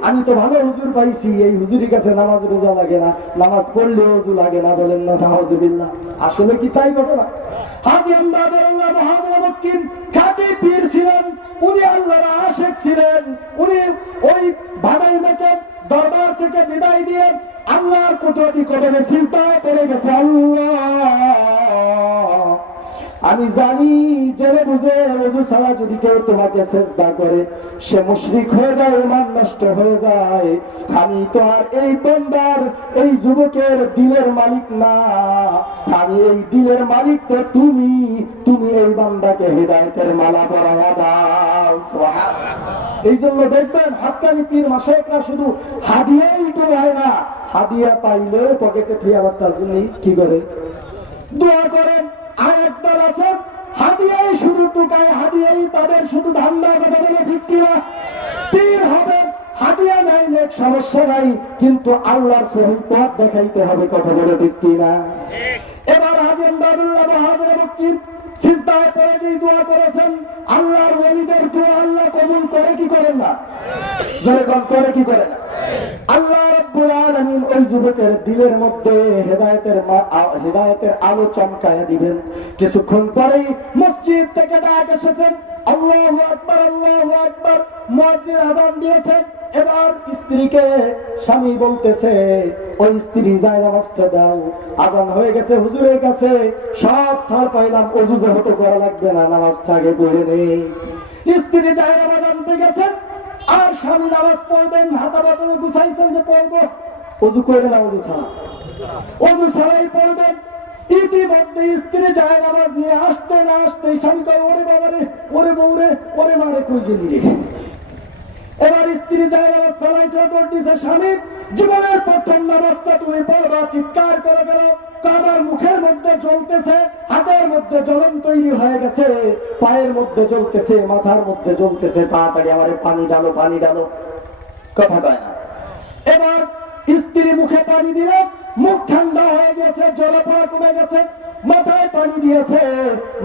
আমি তো ভালো হুজুর পাইছি, এই হুজুরের কাছে নামাজ রোজা লাগে না, নামাজ পড়লে ওযু লাগে না, বলেন না নাউযুবিল্লাহ। আসলে কি তাই ঘটনা? হাজী আমদাদুল্লাহ মহাজের মক্কি খাঁটি পীর ছিলেন, উনি আল্লাহর আশিক ছিলেন। উনি ওই ভাড়াই মেকে দরবার থেকে বিদায় দিয়ে আল্লাহর কুদরতি কদমে সিজদায় পড়ে গেছে। আল্লাহ, আমি জানি জেনে বুঝে ওযু ছাড়া যদি কেউ তোমাকে সিজদা করে সে মুশরিক হয়ে যায়, ঈমান নষ্ট হয়ে যায়। আমি তো আর এই বান্দার, এই যুবকের দিলের মালিক না, আমি এই দিলের মালিক তো তুমি। তুমি এই বান্দাকে হিদায়াতের মালা পরায়া দাও। সুবহানাল্লাহ। এই জন্য দেখবেন হাক্কানি পীর মাশায়েখরা শুধু হাদিয়াই টুকায় না, হাদিয়া পাইলে পকেটে ঠিক আবার তার জন্য কি করে? দোয়া করেন। আরেকবার আছে হাদিয়াই শুধু টুকায়, হাদিয়াই তাদের শুধু ধান্দা। কথা বলে ঠিক কিনা? পীর হবে, হাদিয়া নাই নেক সমস্যা নাই, কিন্তু আল্লাহর সহিহ পথ দেখাইতে হবে। কথা বলে ঠিক কিনা? এবার হাজী আমদাদুল্লাহ মহাজের মক্কি সিজদায় পড়ে যেই দোয়া করেছেন, আল্লাহর ওলিদের দোয়া আল্লাহ কবুল করে কি করেন না? যখন করে কি করে না? আল্লাহ রাব্বুল আলামিন ওই যুবকের দিলের মধ্যে হেদায়েতের আলো চমকায় দিবেন। কিছুক্ষণ পরেই মসজিদ থেকে ডাক এসেছেন, আল্লাহু আকবার, আল্লাহু আকবার। মুয়াজ্জিন আযান দিয়েছেন। এবার স্ত্রীকে স্বামী বলতেছে, ওই স্ত্রী যায় নামাজটা দাও, আযান হয়ে গেছে হুজুরের কাছে, সব ছাড় পাইলাম, ওযু যেহেতু করা লাগবে না, নামাজটা আগে পড়ে নেই। স্ত্রী যায় নামাজ আনতে গেছেন, আর স্বামী নামাজ পড়বেন, হাতা বাতরে গুছাইছেন যে পড়বো, ওযু করে না, ওযু ছাড়াই পড়বেন। ইতিমধ্যে স্ত্রী যায় নামাজ নিয়ে আসতে না আসতে স্বামী কয়, ওরে বাবারে, ওরে বউরে, ওরে মারে, কই গেলি রে। এবার স্ত্রী যায় নামাজ ফেলাইতে দৌড় দিছে, স্বামী জীবনের প্রথম নামাজটা তুমি পড়বা, চিৎকার করে গেল। আমার মুখের মধ্যে জ্বলতেছে, হাতের মধ্যে জ্বলন তৈরি হয়ে গেছে, পায়ের মধ্যে জ্বলতেছে, মাথার মধ্যে জ্বলতেছে, তাড়াতাড়ি আমারে পানি ডালো, পানি ডালো। কথা কয় না। এবার স্ত্রী মুখে পানি দিল, মুখ ঠান্ডা হয়ে গেছে, জ্বলা-পোড়া কমে গেছে। মাথায় পানি দিয়েছে,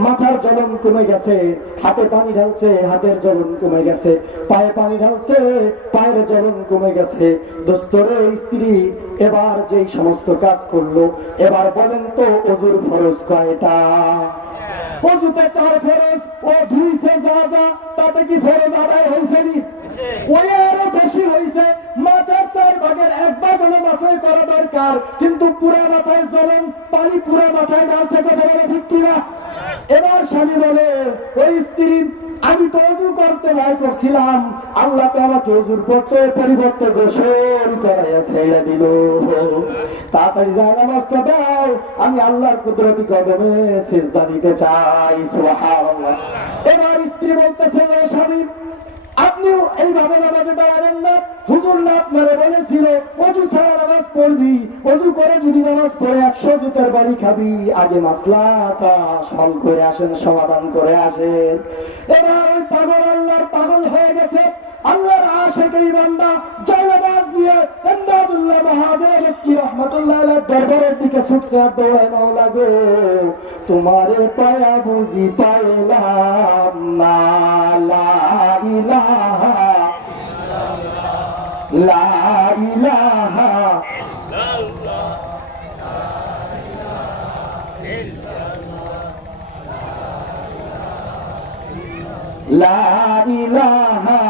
মাথার জ্বলন কমে গেছে। হাতে পানি ঢালছে, হাতের জ্বলন কমে গেছে। পায়ে পানি ঢালছে, পায়ের জ্বলন কমে গেছে। দোস্তরে স্ত্রী এবার যেই সমস্ত কাজ করলো, এবার বলেন তো ওযুর ফরজ কয়টা? ওযুতে 4 ফরজ, ও ধুইছে যা যা, তাতে কি ফরজ আদায় হয়েছে নি? ওই আরো বেশি হয়েছে। মাথার 4 ভাগের 1 ভাগ হলো মাথায় করা দরকার, কিন্তু পুরা মাথায় জ্বলন, পানি পুরা মাথায় ঢালছে, কথা বলে ঠিক কিনা? এবার স্বামী বলে, ওই স্ত্রী, আমি তো ওযু করতে ভয় করছিলাম, আল্লাহ তো আমাকে ওযুর পরিবর্তে গোসল করাইয়া ছেড়ে দিল। তাড়াতাড়ি যায় নামাজটা দাও, আমি আল্লাহর কুদরতি কদমে সিজদা দিতে চাই। সুবহানাল্লাহ। এবার স্ত্রী বলতেছে, ও স্বামী, আপনিও এইভাবে নামাজে দাঁড়াবেন না, হুজুর না আপনারে বলেছিল ওযু ছাড়া নামাজ পড়বি, ওযু করে যদি নামাজ পড়ে 100 জুতার বাড়ি খাবি। আগে মাসলাটা সল করে আসেন, সমাধান করে আসেন। এবার ওই পাগল আল্লাহর পাগল হয়ে গেছে, আল্লাহর আশিক এই বান্দা জায়নামাজ দিয়ে ইমদাদুল্লাহ মাহাজের ব্যক্তি রাহমাতুল্লাহ আলাইহির দরবারের দিকে ছুটছে, আর দৌড়ায়, মাওলা গো তোমারে পায়া বুঝি পাইলাম না, লা ইলাহা লা ইলাহা লা ইলাহা।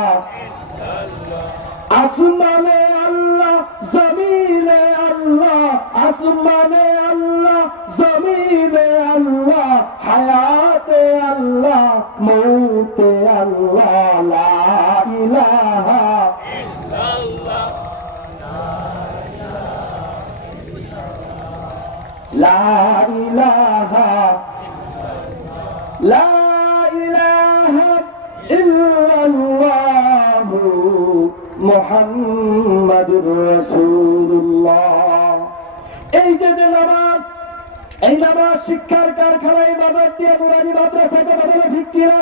আসমানে আল্লাহ, জমিনে আল্লাহ, আসমানে আল্লাহ, জমিনে আল্লাহ, হায়াতে আল্লাহ, মৌতে আল্লাহ, লা ইলাহা লা ইলাহা লা ইলাহা ইল্লাল্লাহু মুহাম্মাদুর রাসূলুল্লাহ। এই যে নামাজ, এই নামাজ শিক্ষার কারখানায় ইবাদত দিয়ে নুরানি মাদ্রাসায়, কথা বলে ঠিক কিনা?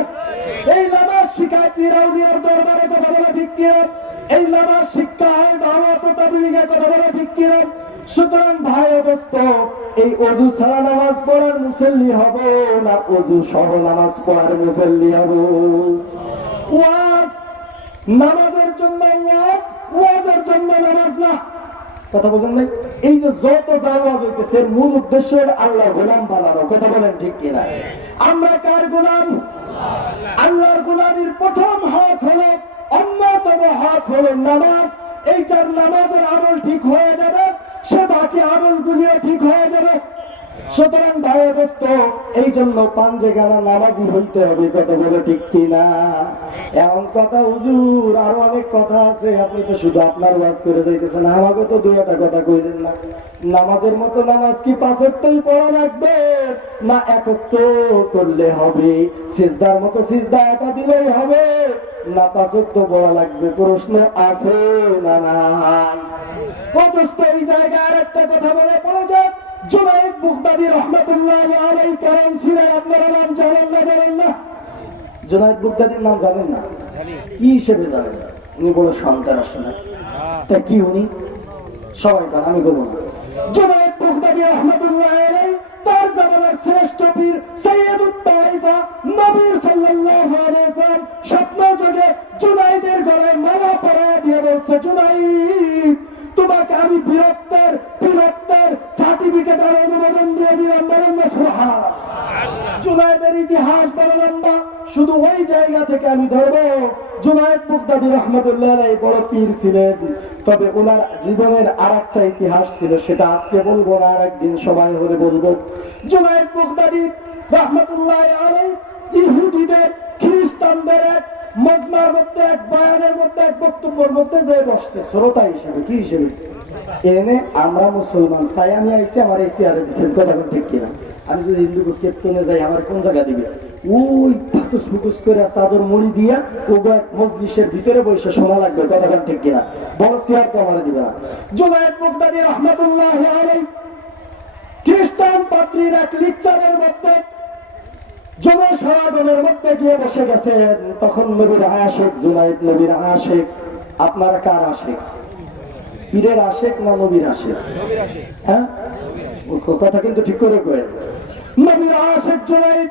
এই নামাজ শিখায় পীর আউলিয়ার দরবারে, কথা বলে ঠিক কিনা? এই নামাজ শিক্ষা হয় দাওয়াত ও তাবলীগে, কথা বলে ঠিক কিনা? সুতরাং ভাই ও দোস্ত, এই ওযু ছাড়া নামাজ পড়ার মুসল্লি হব না ওযু সহ নামাজ পড়ার মুসল্লি হব? ওয়াজ নামাজের জন্য ওয়াজ, ওয়াজের জন্য নামাজ না। কথা বোঝেন নাই? এই যে যত ওয়াজ হইতেছে, মূল উদ্দেশ্য আল্লাহর গোলাম বানানো, কথা বলেন ঠিক কিনা? আমরা কার গোলাম? আল্লাহর গোলামির প্রথম হক হলো, অন্যতম হক হলো নামাজ। এই যার নামাজের আমল ঠিক হয়ে যাবে, সে বাকি আমলগুলিও ঠিক হয়ে যাবে। সুতরাং ভাই দোস্ত, এই জন্য পাঞ্জে গানা নামাজি হইতে হবে, কথা বলে ঠিক কিনা? এমন কথা হুজুর, আরো অনেক কথা আছে, আপনি তো শুধু আপনার ওয়াজ করে যাইতেছেন, আমাকে তো 2টা কথা কইলেন না। নামাজের মতো নামাজ কি 5 ওয়াক্তই পড়া লাগবে, না 1 ওয়াক্ত করলে হবে? সিজদার মতো সিজদা এটা দিলেই হবে, না 5 ওয়াক্ত পড়া লাগবে? প্রশ্ন আছে না নাই? অথচ এই জায়গায় আরেকটা কথা বলে পড়ে যায়, জুনায়েদ বুগদাদি রাহমাতুল্লাহি আলাইহি কেমন ছিলেন আপনারা নাম জানেন না? জানেন না? জুনায়েদ বুগদাদির নাম জানেন না? কি হিসেবে জানেন? উনি বড় সন্তান আসলে, তা কি উনি সবাই জানেন, আমি বলবো না। জুনায়েদ বুগদাদি রাহমাতুল্লাহি আলাইহি তার জামানার শ্রেষ্ঠ পীর সাইয়্যিদুত তাইফা নবী সাল্লাল্লাহু আলাইহি ওয়াসাল্লাম স্বপ্ন যোগে জুনায়েদের গলায় মালা পরায় দিয়ে বলছে, জুনায়েদ তোমাকে আমি আমি বীরত্বের সার্টিফিকেটের অনুমোদন দিয়ে দিলাম, বলেন না সুবহানাল্লাহ। জুনায়েদের ইতিহাস বড় লম্বা, শুধু ওই জায়গা থেকে আমি ধরবো। জুনায়েদ বাগদাদী রাহমাতুল্লাহ আলাইহি বড় পীর ছিলেন, তবে ওনার জীবনের আরেকটা ইতিহাস ছিল, সেটা আজকে বলবো না, আরেকদিন সময় হলে বলবো। জুনায়েদ বাগদাদী রাহমাতুল্লাহ আলাইহি ইহুদিদের খ্রিস্টানদের এক মজমার মধ্যে, এক বয়ানের মধ্যে, এক বক্তব্যের মধ্যে যে বসছে শ্রোতা হিসেবে, কি হিসেবে? এনে আমরা মুসলমান, তাই আমি আইসি, আমার এই চেয়ারে দিচ্ছেন, কথা ঠিক কিনা? আমি যদি হিন্দু কীর্তনে যাই, আমার কোন জায়গা দিবে? ওই ফাকুস ফুকুস করে চাদর মুড়ি দিয়া ও মজলিসের ভিতরে বসে শোনা লাগবে, কথা ঠিক কিনা? বড় চেয়ার তো আমার দিবে না। জুনায়েদ বাগদাদী রাহমাতুল্লাহ আলাইহি খ্রিস্টান পাদ্রীর এক লেকচারের মধ্যে জনসাধারণের মধ্যে গিয়ে বসে গেছেন। তখন নবীর আশিক জুনায়েদ, নবীর আশিক। আপনারা কার আশিক? পীরের আশিক না নবীর আশিক? হ্যাঁ, কথা কিন্তু ঠিক করে করেন। নবীর আশিক জুনায়েদ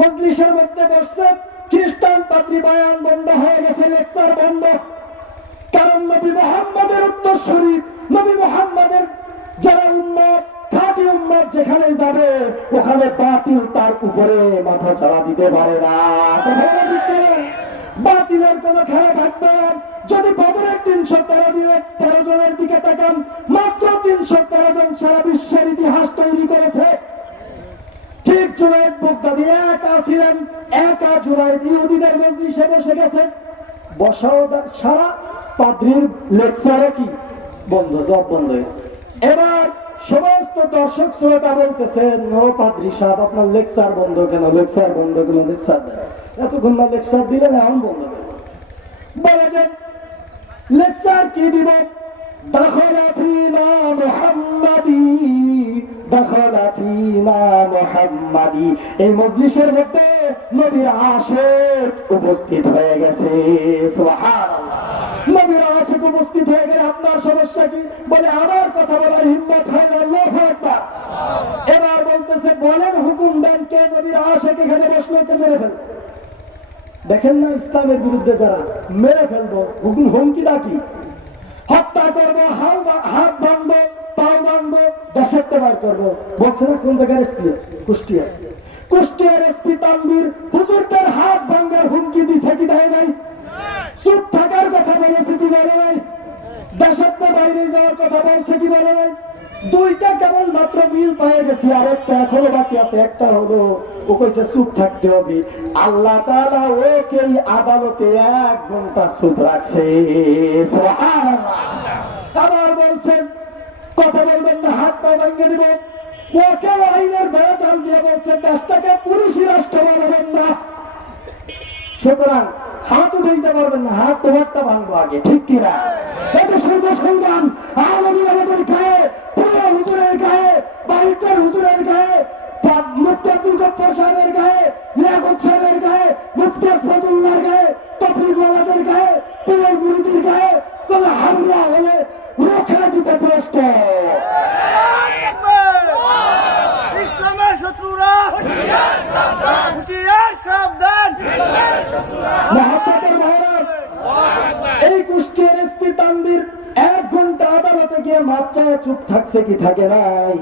মজলিসের মধ্যে বসছে। খ্রিস্টান পাদ্রী বয়ান বন্ধ হয়ে গেছে, লেকচার বন্ধ। কারণ নবী মুহাম্মদের উত্তরসূরি, নবী মুহাম্মদের যারা উম্মত, খাঁটি উম্মত যেখানে যাবে ওখানে বাতিল তার উপরে মাথা চাড়া দিতে পারে না। বাতিলের কোন খেলা থাকবে না। যদি বদরের 313 জনের দিকে তাকান, মাত্র 313 জন সারা বিশ্বের ইতিহাস তৈরি করেছে। ঠিক জুনায়েদ বাগদাদী একা ছিলেন, একা জুনায়েদ ইহুদিদের মজলিসে বসে গেছেন। বসাও সারা, পাদ্রীর লেকচারও কি বন্ধ, জব বন্ধ। এবার সমস্ত দর্শক শ্রোতা বলতেছেন, ও পাদ্রী সাহেব, আপনার লেকচার বন্ধ কেন? লেকচার বন্ধ কেন? লেকচার দেন, এতক্ষণ না লেকচার দিলেন, এখন বন্ধ দেন। বলে যে লেকচার কি দিব? দাখালা ফীনা মুহাম্মাদি, দাখালা ফীনা মুহাম্মাদি। এই মজলিসের মধ্যে নবীর আশিক উপস্থিত হয়ে গেছে। সুবহানাল্লাহ। নবীর আশিক উপস্থিত হয়ে গেলে আপনার সমস্যা কি? বলে আমার কথা বলার হিম্মত হয় না। আল্লাহু আকবার। এবার বলতেছে, বলেন হুকুম দেন, কে নবীর আশিক এখানে বসলো, কে মেরে ফেল? দেখেন না ইসলামের বিরুদ্ধে যারা, মেরে ফেলবো, হুকুম হুমকি ডাকি, হত্যা করবো, হাত ভাঙবো, পাও ভাঙবো, দেশের বার করবো। বলছে না কোন জায়গার এসপি? কুষ্টিয়া। কুষ্টিয়ার এসপি তানভীর হুজুরদের হাত ভাঙার হুমকি দিছে কি দেয় নাই? চুপ থাকার কথা বলেছে কি বলে নাই? দেশের বাইরে যাওয়ার কথা বলছে কি বলে নাই? দুইটা কেবল মাত্র মিল পেয়ে গেছি, আর একটা এখনো বাকি আছে। একটা হলো ও কইছে চুপ থাকতে হবে। আল্লাহ তাআলা ওকে আদালতে 1 ঘন্টা চুপ রাখছে। সুবহানাল্লাহ। আবার বলছেন কথা বলবেন না, হাত পা ভেঙে দিব। ওকে আইনের বেড়া চাল দিয়ে বলছে দেশটাকে পুলিশি রাষ্ট্র বানাবেন না। সুতরাং হাত উঠে দিতে পারবেন না, হাত তোমারটা ভাঙবো আগে, ঠিক কিনা? এটা সর্বসম্মান আলমী আমাদের গায়ে, পুরো হুজুরের গায়ে, বাড়িটার হুজুরের গায়ে, মুফতি আব্দুল গফফার সাহেবের গায়ে, লিয়াকত সাহেবের গায়ে, মুফতি আসমাদুল্লাহর গায়ে, তফরিক ওয়ালাদের গায়ে, পীরের মুরিদের গায়ে কোন হামলা হলে রক্ষা দিতে প্রস্তুত। ইসলামের শত্রুরা হুঁশিয়ার সাবধান, হুঁশিয়ার সাবধান। মহব্বতের ভাইরা, এই কুষ্টিয়ার এসপি তানভীর 1 ঘন্টা আদালতে গিয়ে মাপ চায়, চুপ থাকছে কি থাকে নাই?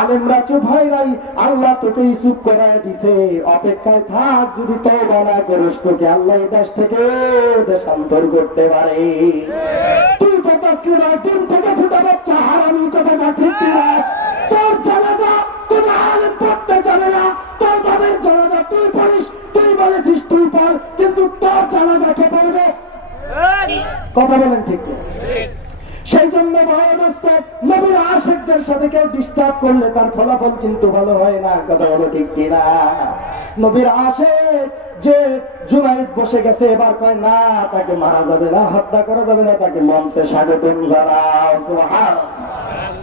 আলেমরা চুপ হয় নাই, আল্লাহ তোকেই চুপ করায় দিছে। অপেক্ষায় থাক, যদি তওবা না করিস তোকে আল্লাহ দেশ থেকে দেশান্তর করতে পারে। তুই তো তাসলিমার ডিম থেকে ফুটা বাচ্চা, হারামি কথা যা, ঠিক কিনা? তোর জানাজা কোন আলেম পড়তে যাবে না। তোর বাবার জানাজা তুই পড়িস, তুই বলেছিস তুই পড়, কিন্তু তোর জানাজা কে পড়বে? কথা বলেন ঠিক? সেই জন্য নবীর আশিকদের সাথে কেউ ডিস্টার্ব করলে তার ফলাফল কিন্তু ভালো হয় না। কথা বলো ঠিক কিনা? নবীর আশিক যে জুনায়েদ বসে গেছে, এবার কয় না, তাকে মারা যাবে না, হত্যা করা যাবে না, তাকে মঞ্চে স্বাগতম জানাও। সুবহানাল্লাহ।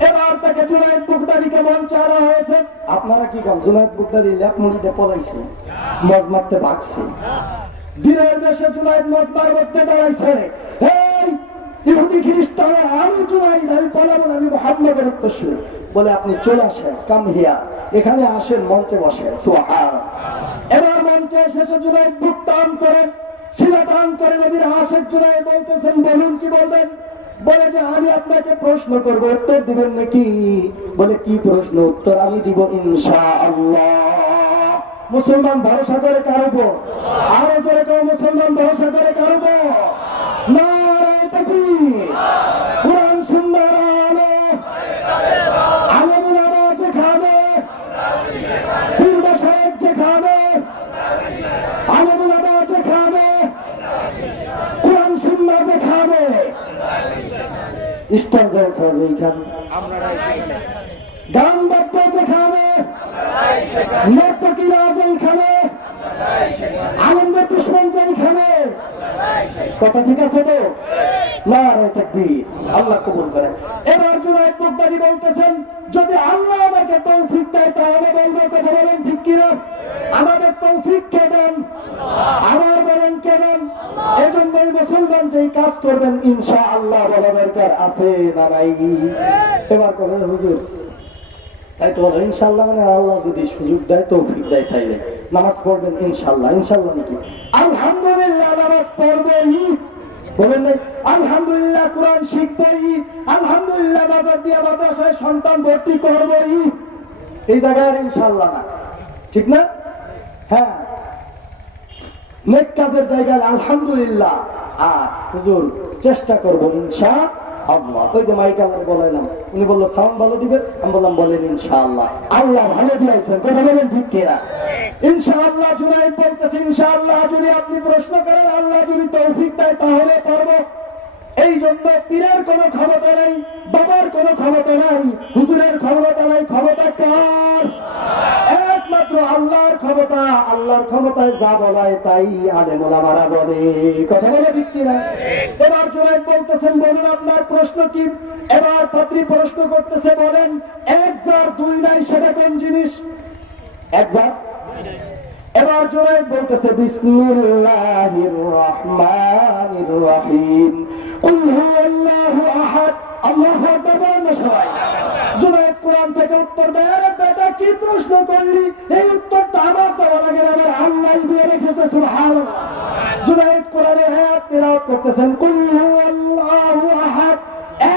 এবার তাকে জুনায়েদ বাগদাদীকে মঞ্চে আনা হয়েছে। আপনারা কি কন? জুনায়েদ বাগদাদী ল্যাপ মুড়িতে পলাইছে, মজ মারতে ভাগছে। বীরের বেশে জুনায়েদ মজমার মধ্যে দাঁড়াইছে। এই ইহুদি খ্রিস্টানরা, আমি জুনায়েদ, আমি পলাবো না, আমি মুহাম্মদের উত্তরসূরি। বলে আপনি চলে আসেন, কাম হিয়া, এখানে আসেন, মঞ্চে বসেন। সুবহানাল্লাহ। এবার মঞ্চে এসেছে জুনায়েদ, বুক টান করেন, শিলা টান করে নবীর আশিক জুনায়েদ বলতেছেন, বলুন কি বলবেন? বলে যে আমি আপনাকে প্রশ্ন করব, উত্তর দিবেন নাকি? বলে কি প্রশ্ন? উত্তর আমি দিব ইনশাআল্লাহ। মুসলমান ভরসা করে কার উপর? আরো জোরে কেউ মুসলমান ভরসা করে কার উপর? নারায়ে তাকবীর। কোরআন সুন্নাহর আলো আলেমুল আমা যেখানে, পীর মাশায়েখ যেখানে, আলেমুল আমা যেখানে, কোরআন সুন্নাহ যেখানে, স্টার জলসা যেখানে, গান বাদ্য যেখানে, নর্তকীরা যেখানে, আনন্দের দুশ্মন যেখানে। কথা ঠিক আছে তো? নারায়ে তাকবীর। আল্লাহ কবুল করেন। এবার জুনায়েদ বাগদাদী বলতেছেন, যদি আল্লাহ আমাকে তৌফিক দেয় তাহলে বলবো। কথা বলেন ঠিক কিনা? আমাদের তৌফিক কে দেন? আবার বলেন কে দেন? এজন্যই মুসলমান যেই কাজ করবেন ইনশাআল্লাহ বলা দরকার আছে না নাই? এবার বলেন হুজুর, তাই তো বলো ইনশাআল্লাহ মানে আল্লাহ যদি সুযোগ দেয়, তৌফিক দেয়, তাইলে নামাজ পড়বেন ইনশাআল্লাহ। ইনশাআল্লাহ নাকি আলহামদুলিল্লাহ নামাজ পড়বেই? বলেন নাই আলহামদুলিল্লাহ কোরআন শিখবই, আলহামদুলিল্লাহ বাজার দিয়া মাদ্রাসায় সন্তান ভর্তি করবই। এই জায়গায় ইনশাআল্লাহ না, ঠিক না? হ্যাঁ, নেক কাজের জায়গায় আলহামদুলিল্লাহ, আর হুজুর চেষ্টা করবো ইনশাআল্লাহ। ওই যে মাইক আল্লাহ বলাইলাম, উনি বললো সাউন্ড ভালো দিবে, আমি বললাম বলেন ইনশাআল্লাহ। আল্লাহ ভালো দিয়েছেন, কথা বলেন ঠিক কিনা? ইনশাআল্লাহ। জুনায়েদ বলতেছে ইনশাআল্লাহ যদি আপনি প্রশ্ন করেন, আল্লাহ যদি তৌফিক দেয় তাহলে পারবো। এই জন্য পীরের কোনো ক্ষমতা নাই, বাবার কোনো ক্ষমতা নাই, হুজুরের ক্ষমতা নাই। ক্ষমতা কার? একমাত্র আল্লাহর ক্ষমতা। আল্লাহর ক্ষমতায় যা বলায় তাই আলেম ওলামারা বলে। কথা বলে ঠিক কিনা? এবার জুনায়েদ বলতেছেন বলুন আপনার প্রশ্ন কি? এবার পাত্রী প্রশ্ন করতেছে, বলেন এক যার দুই নাই সেটা কোন জিনিস? এক যার। এবার জুনায়েদ বলতেছে বিসমিল্লাহির রহমানির রহিম, কুল হুয়াল্লাহু আহাদ। আল্লাহু আকবার বলেন না সবাই। জুনায়েদ কোরআন থেকে উত্তর দেয়, আরে বেটা কি প্রশ্ন করলি? এই উত্তরটা আমার দেওয়া লাগে না, আমার আল্লাহ দিয়ে রেখেছে। সুবহানাল্লাহ। জুনায়েদ কোরআনের আয়াত তেলাওয়াত করতেছেন, কুল হুয়াল্লাহু আহাদ,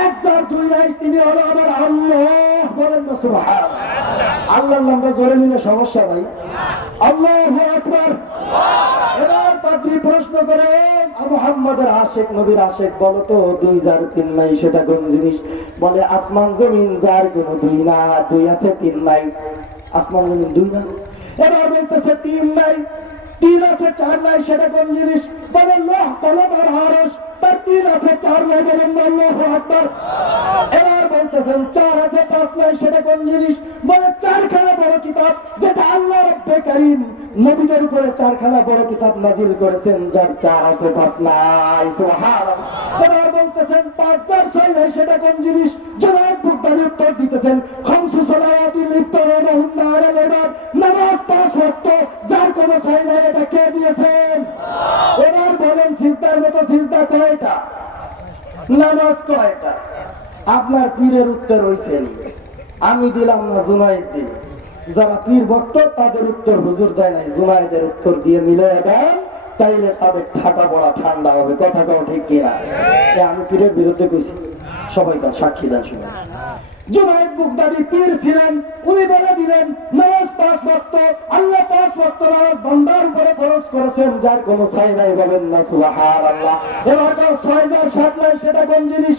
এক যার দুই নাই, তিনি হলো আমার আল্লাহ। বলেন না সুবহানাল্লাহ। আল্লাহর নামটা জোরে নিলে সমস্যা ভাই। আল্লাহু আকবার। এবার পাদ্রী প্রশ্ন করে, মুহাম্মদের আশিক, নবীর আশিক, বলো তো দুই যার তিন নাই সেটা কোন জিনিস? বলে আসমান জমিন যার কোনো দুই না, দুই আছে তিন নাই। আসমান জমিন দুই না। এবার বলতেছে তিন নাই, তিন আছে চার নাই সেটা কোন জিনিস? বলে লৌহ কলম আর আরশ, তার তিন আছে চার নাই। বলেন আল্লাহু আকবার। এবার বলতেছেন চার আছে পাঁচ নাই সেটা কোন জিনিস? বলে চারখানা বড় কিতাব, যেটা আল্লাহ রব্বে কারীম নবীদের উপরে চারখানা বড় কিতাব নাজিল করেছেন, যার চার আছে পাঁচ নাই। সুবহানাল্লাহ। এবার বলতেছেন পাঁচ চার ছয় নাই সেটা কোন জিনিস? জুনায়েদ বাগদাদী উত্তর দিতেছেন খামসু সালাওয়াতিন ইফতারাহুন্না আলাল ইবাদ, নামাজ পাঁচ ওয়াক্ত, যার কোনো ছয় নাই। এটা কে দিয়েছেন? এবার বলেন সিজদার মতো সিজদা কয়টা? নামাজ কয়টা? আপনার পীরের উত্তর হইছে আমি দিলাম না, জুনায়েদ দিল। যারা পীর ভক্ত তাদের উত্তর হুজুর দেয় নাই, জুনায়েদের উত্তর দিয়ে মিলে দেন, তাইলে তাদের ঠাটা বড়া ঠান্ডা হবে। কথা কও ঠিক কিনা? আমি পীরের বিরুদ্ধে কইছি, সবাই তার সাক্ষী দেন। শুনে জুনায়েদ বাগদাদী পীর ছিলেন, উনি বলে দিলেন নামাজ পাঁচ ওয়াক্ত, আল্লাহ পাঁচ ওয়াক্ত নামাজ বান্দার উপরে ফরজ করেছেন, যার কোনো ছাই নাই। বলেন না সুবহানাল্লাহ। এবার কার ছয় যার সাত নাই সেটা কোন জিনিস?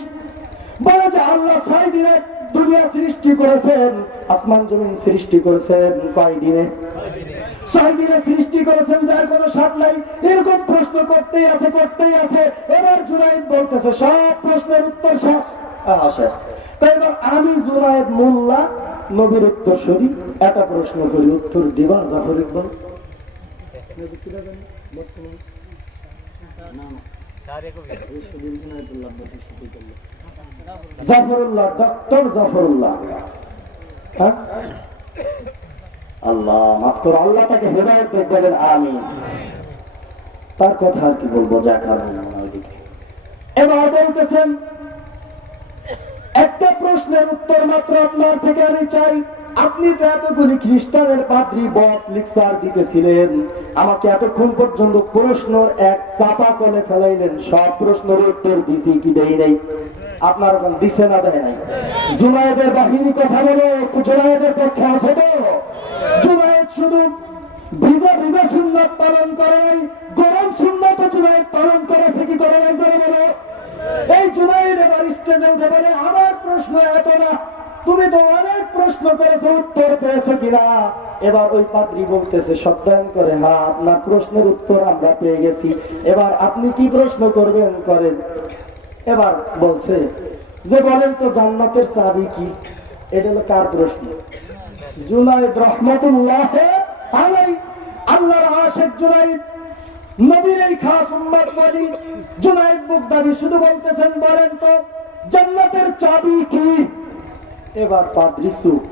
বলে যে আল্লাহ 6 দিনে দুনিয়া সৃষ্টি করেছেন, আসমান জমিন সৃষ্টি করেছেন কয় দিনে? 6 দিনে সৃষ্টি করেছেন, যার কোনো সাত নাই। এরকম প্রশ্ন করতেই আছে, করতেই আছে। এবার জুনায়েদ বলতেছে সব প্রশ্নের উত্তর শেষ। শেষ। তাই এবার আমি জুনায়েদ মোল্লা, নবীর উত্তর সরি, একটা প্রশ্ন করি, উত্তর দিবা জাফর ইকবাল? জাফরুল্লাহ, ডক্টর জাফরুল্লাহ। হ্যাঁ, আল্লাহ মাফ করো, আল্লাহ তাকে হেদায়েত দেন, বলেন আমিন। তার কথা আর কি বলবো, যা কারণ ওইদিকে। এবার বলতেছেন একটা প্রশ্নের উত্তর মাত্র আপনার থেকে আমি চাই। আপনি তো এতগুলি খ্রিস্টানের পাদ্রী বস লেকচার দিতেছিলেন, আমাকে এতক্ষণ পর্যন্ত প্রশ্ন এক চাপা কলে ফেলাইলেন, সব প্রশ্নের উত্তর দিছি কি দেই নাই? আপনার ওখানে দিছে না দেয় নাই? জুনায়েদের বাহিনী কথা বলে জুনায়েদের পক্ষে আছে তো? জুনায়েদ শুধু ভিজা ভিজা সুন্নাত পালন করে নাই, গরম সুন্নাত জুনায়েদ পালন করেছে কি করে নাই? জোরে বলো। এই জুনায়েদ এবার স্টেজে উঠে বলে, আমার প্রশ্ন এত না, তুমি তো অনেক প্রশ্ন করেছো, উত্তর পেয়েছো কিনা? এবার ওই পাদ্রী বলতেছে সত্যায়ন করে, হ্যাঁ আপনার প্রশ্নের উত্তর আমরা পেয়ে গেছি, এবার আপনি কি প্রশ্ন করবেন করেন। এবার বলছে যে বলেন তো জান্নাতের চাবি কি? এটা হলো কার প্রশ্ন? জুনায়েদ রহমাতুল্লাহ আলাইহি, আল্লাহর আশিক জুনায়েদ, নবীর এই খাস উম্মত ওয়ালি জুনায়েদ বাগদাদী শুধু বলতেছেন বলেন তো জান্নাতের চাবি কি? এবার পাদ্রী চুপ,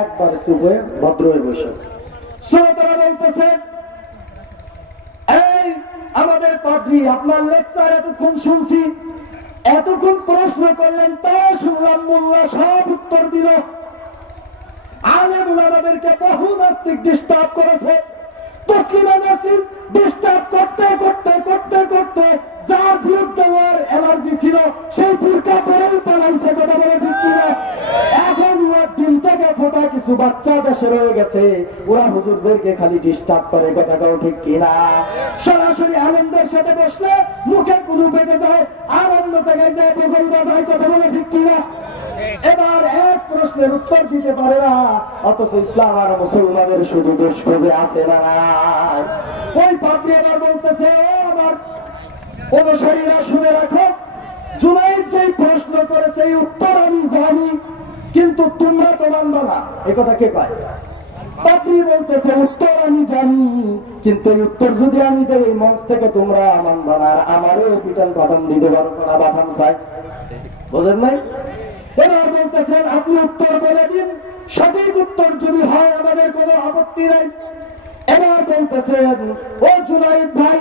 একবারে চুপ হয়ে ভদ্র হয়ে বসে আছে। শ্রোতারা বলতেছে, এই আমাদের পাদ্রী, আপনার লেকচার এতক্ষণ শুনছি, এতক্ষণ প্রশ্ন করলেন, তা শুনলাম মোল্লা সব উত্তর দিল, আলেম ওলামাদেরকে বহু নাস্তিক ডিস্টার্ব করেছে, তসলিমা নাসরিন ডিস্টার্ব করতে করতে করতে করতে যার বিরুদ্ধে ওর অ্যালার্জি ছিল সেই বুরকা পরেই পালাইছে, কথা বলে ঠিক কিনা? এখন ওর দিন থেকে ফোটা কিছু বাচ্চা দেশে রয়ে গেছে, ওরা হুজুরদেরকে খালি ডিস্টার্ব করে, কথা কও ঠিক কিনা? সরাসরি আলেমদের সাথে বসলে মুখে কুলু পেটে যায়, আর অন্য জায়গায় যায় বগল বাজায়, কথা বলে ঠিক কিনা? এবার এক প্রশ্নের উত্তর দিতে পারে না, অথচ ইসলাম আর মুসলমানের শুধু দোষ খুঁজে আছে না। ওই পাদ্রী এবার বলতেছে, আমার অনুসারীরা শুনে রাখো, জুনায়েদ যেই প্রশ্ন করেছে এই উত্তর আমি জানি, কিন্তু তোমরা তো মানবে না। এই কথা কে কয়? পাদ্রী বলতেছে উত্তর আমি জানি, কিন্তু এই উত্তর যদি আমি দেই এই মঞ্চ থেকে তোমরা মানবে না, আর আমারও পিটান পাঠান দিতে পারো, কড়া পাঠান সাইজ, বোঝেন নাই? এবার বলতেছেন আপনি উত্তর বলে দিন, সঠিক উত্তর যদি হয় আমাদের কোনো আপত্তি নাই। এবার বলতেছেন, ও জুনায়েদ ভাই,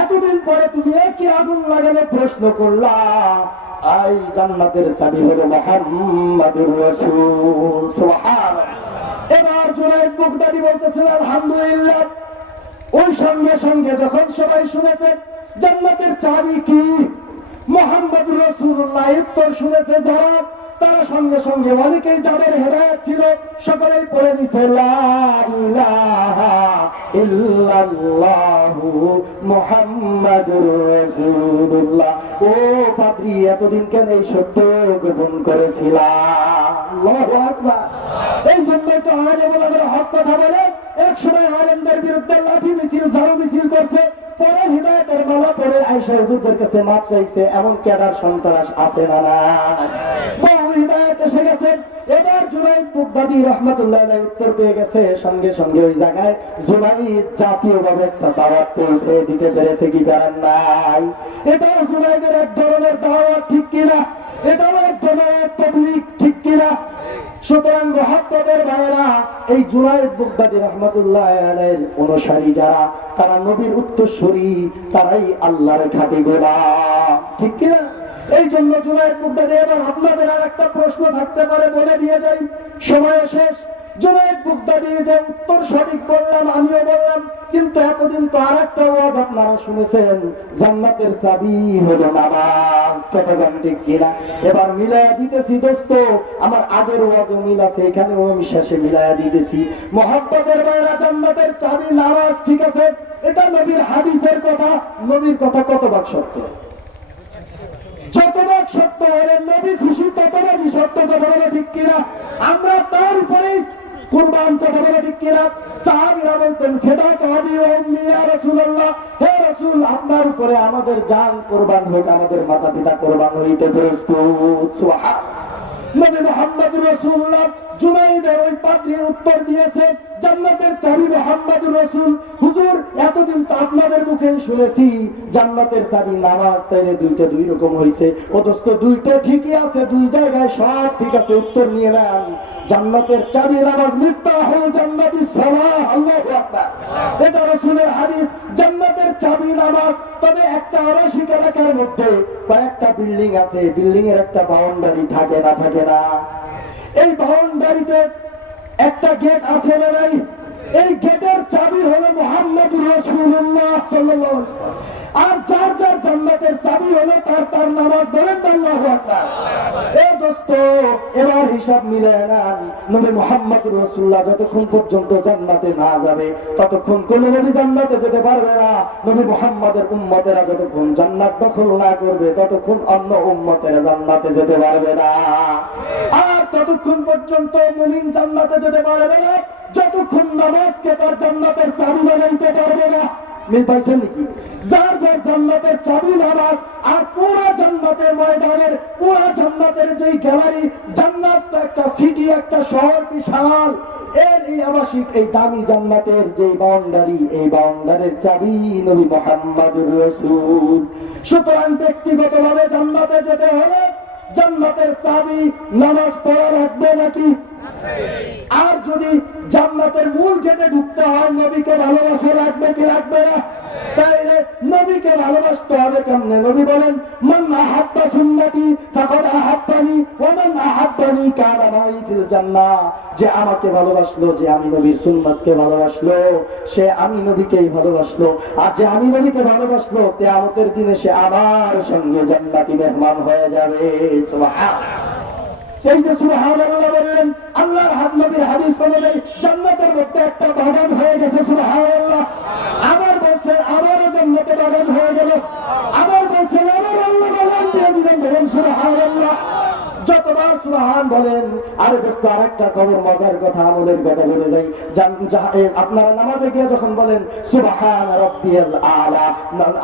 এতদিন পরে তুমি একই আগুন লাগানো প্রশ্ন করলা, এই জান্নাতের চাবি হলো মুহাম্মাদুর রাসূল, সুবহানাল্লাহ। এবার জুনায়েদ বাগদাদী বলতেছেন আলহামদুলিল্লাহ। ওই সঙ্গে সঙ্গে যখন সবাই শুনেছে জান্নাতের চাবি কি, মুহাম্মাদুর রাসূলুল্লাহ উত্তর শুনেছে যারা, তারা সঙ্গে সঙ্গে অনেকেই যাদের হেদায়েত ছিল সকলেই পড়ে নিছে লা ইলাহা ইল্লাল্লাহু মুহাম্মাদুর রাসূলুল্লাহ। ও পাদ্রী, এতদিন কেন এই সত্য গোপন করেছিলা? আল্লাহু আকবার। এই জন্যই তো আলেম ওলামারা হক কথা বলে, এক সময় আলেমদের বিরুদ্ধে লাঠি মিছিল, ঝাড়ু মিছিল করছে, পরে হিদায়াতের মালা পরে আয়েশা হুজুরদের কাছে মাপ চাইছে, এমন ক্যাডার সন্ত্রাস আছে না? না, বহু হিদায়াত এসে গেছে। এবার জুনায়েদ বাগদাদী রাহমাতুল্লাহ আলাইহি উত্তর পেয়ে গেছে, সঙ্গে সঙ্গে ওই জায়গায় জুনায়েদ জাতীয়ভাবে একটা দাওয়াত পৌঁছে দিতে পেরেছে কি পারেন নাই? এটাও জুনায়েদের এক ধরনের দাওয়াত, ঠিক কিনা? এটাও এক ধরনের তাবলীগ, ঠিক কিনা? সুতরাং মহব্বতের ভাইরা, এই জুনায়েদ বাগদাদী রাহমাতুল্লাহ আলাইহির অনুসারী যারা, তারা নবীর উত্তরসূরি, তারাই আল্লাহর খাঁটি গোলাম, ঠিক কিনা? এই জন্য জুনায়েদ বাগদাদী, এবার আপনাদের আর একটা প্রশ্ন থাকতে পারে, বলে দিয়ে যাই, সময় শেষ। জুনায়েদ বাগদাদী যে উত্তর সঠিক বললাম, আমিও বললাম, কিন্তু এতদিন তো আর একটা ওয়াজ আপনারা শুনেছেন, জান্নাতের চাবি হলো নামাজ, কতক্ষণ ঠিক কিনা? এবার মিলায়া দিতেছি দোস্ত, আমার আগের ওয়াজও মিল আছে, এখানেও আমি শেষে মিলায়া দিতেছি। মহব্বতের বাইরা, জান্নাতের চাবি নামাজ, ঠিক আছে, এটা নবীর হাদিসের কথা। নবীর কথা কত ভাগ সত্য? যতভাগ সত্য হলে নবী খুশি ততভাগই সত্য, কথা বলে ঠিক কিনা? আমরা তার উপরেই কুরবান, কথা বলে ঠিক কিনা? সাহাবীরা বলতেন ফিদাকা আবি ওয়া উম্মি ইয়া রাসূলুল্লাহ, হে রাসূল আপনার উপরে আমাদের জান কুরবান হোক, আমাদের মাতা পিতা কুরবান হইতে প্রস্তুত, সুবহানাল্লাহ। নবী মুহাম্মদুর রাসূলুল্লাহ জুনায়েদের ওই পাদ্রী উত্তর দিয়েছে জান্নাতের চাবি মুহাম্মদুর রাসূল। হুজুর, এতদিন তো আপনাদের মুখে শুনেছি জান্নাতের চাবি নামাজ, তাইলে দুইটা দুই রকম হইছে। ও দোস্ত, দুইটা ঠিকই আছে, দুই জায়গায় সব ঠিক আছে, উত্তর নিয়ে নেন। জান্নাতের চাবি নামাজ, মিফতাহুল জান্নাতিস সালাহ, আল্লাহু আকবার, এটা রাসূলের হাদিস। জান্নাতের চাবি নামাজ। তবে একটা আবাসিক এলাকার মধ্যে কয়েকটা বিল্ডিং আছে, বিল্ডিং এর একটা বাউন্ডারি থাকে না? এই বাউন্ডারিতে একটা গেট আছে না নাই? এই গেটের চাবি হলো মুহাম্মদুর রাসূলুল্লাহ সাল্লাল্লাহু আলাইহি ওয়াসাল্লাম। আর যার যার জান্নাতের চাবি হলো তার নামাজ। বলেন আল্লাহু আকবার। এ দোস্ত, এবার হিসাব মিলায় না। নবী মুহাম্মদুর রাসূলুল্লাহ যতক্ষণ পর্যন্ত জান্নাতে না যাবে ততক্ষণ কোন নবী জান্নাতে যেতে পারবে না। নবী মুহাম্মদের উম্মতেরা যতক্ষণ জান্নাত দখল না করবে ততক্ষণ অন্য উম্মতেরা জান্নাতে যেতে পারবে না। আর ততক্ষণ পর্যন্ত মুমিন জান্নাতে যেতে পারবে না যতক্ষণ নামাজকে তার জান্নাতের চাবি বানাইতে পারবে না। মিল পাইছেন নাকি? যার যার জান্নাতের চাবি নামাজ। আর পুরা জান্নাতের ময়দানের, পুরা জান্নাতের যেই গ্যালারি, জান্নাত একটা সিটি, একটা শহর বিশাল, এর এই আবাসিক এই দামি জান্নাতের যে বাউন্ডারি, এই বাউন্ডারির চাবি নবী মুহাম্মদুর রাসূল। সুতরাং ব্যক্তিগতভাবে জান্নাতে যেতে হলে জান্নাতের চাবি নামাজ পড়া লাগবে নাকি? আর যদি জান্নাতের মূল গেটে ঢুকতে হয় নবীকে ভালোবাসা লাগবে কি লাগবে না? তাইলে নবীকে ভালোবাসতে হবে কেমনে? নবী বলেন, মান আহাব্বা সুন্নতি ফাকাদ আহাব্বানি ওয়া মান আহাব্বানি কানা মাই ফিল জান্নাহ। যে আমাকে ভালোবাসলো, যে আমি নবীর সুন্নাতকে ভালোবাসলো, সে আমি নবীকেই ভালোবাসলো। আর যে আমি নবীকে ভালোবাসলো, কিয়ামতের দিনে সে আমার সঙ্গে জান্নাতি মেহমান হয়ে যাবে। সুবহানাল্লাহ। সেই যে সুবহানাল্লাহ বললেন, আল্লাহর নবীর হাদিস অনুযায়ী জান্নাতের মধ্যে একটা বাগান হয়ে গেছে। সুবহানাল্লাহ। আবার বলছেন আবারও জান্নাতে বাগান হয়ে গেল। আবার বলছেন আবার আল্লাহ বাগান দিয়ে দিলেন। বলেন সুবহানাল্লাহ। যতবার সুবহান বলেন। আরে দোস্ত, আরেকটা খবর, মজার কথা, আমলের কথা বলে যাই। আপনারা নামাজে গিয়ে যখন বলেন সুবহান রাব্বিয়াল আলা,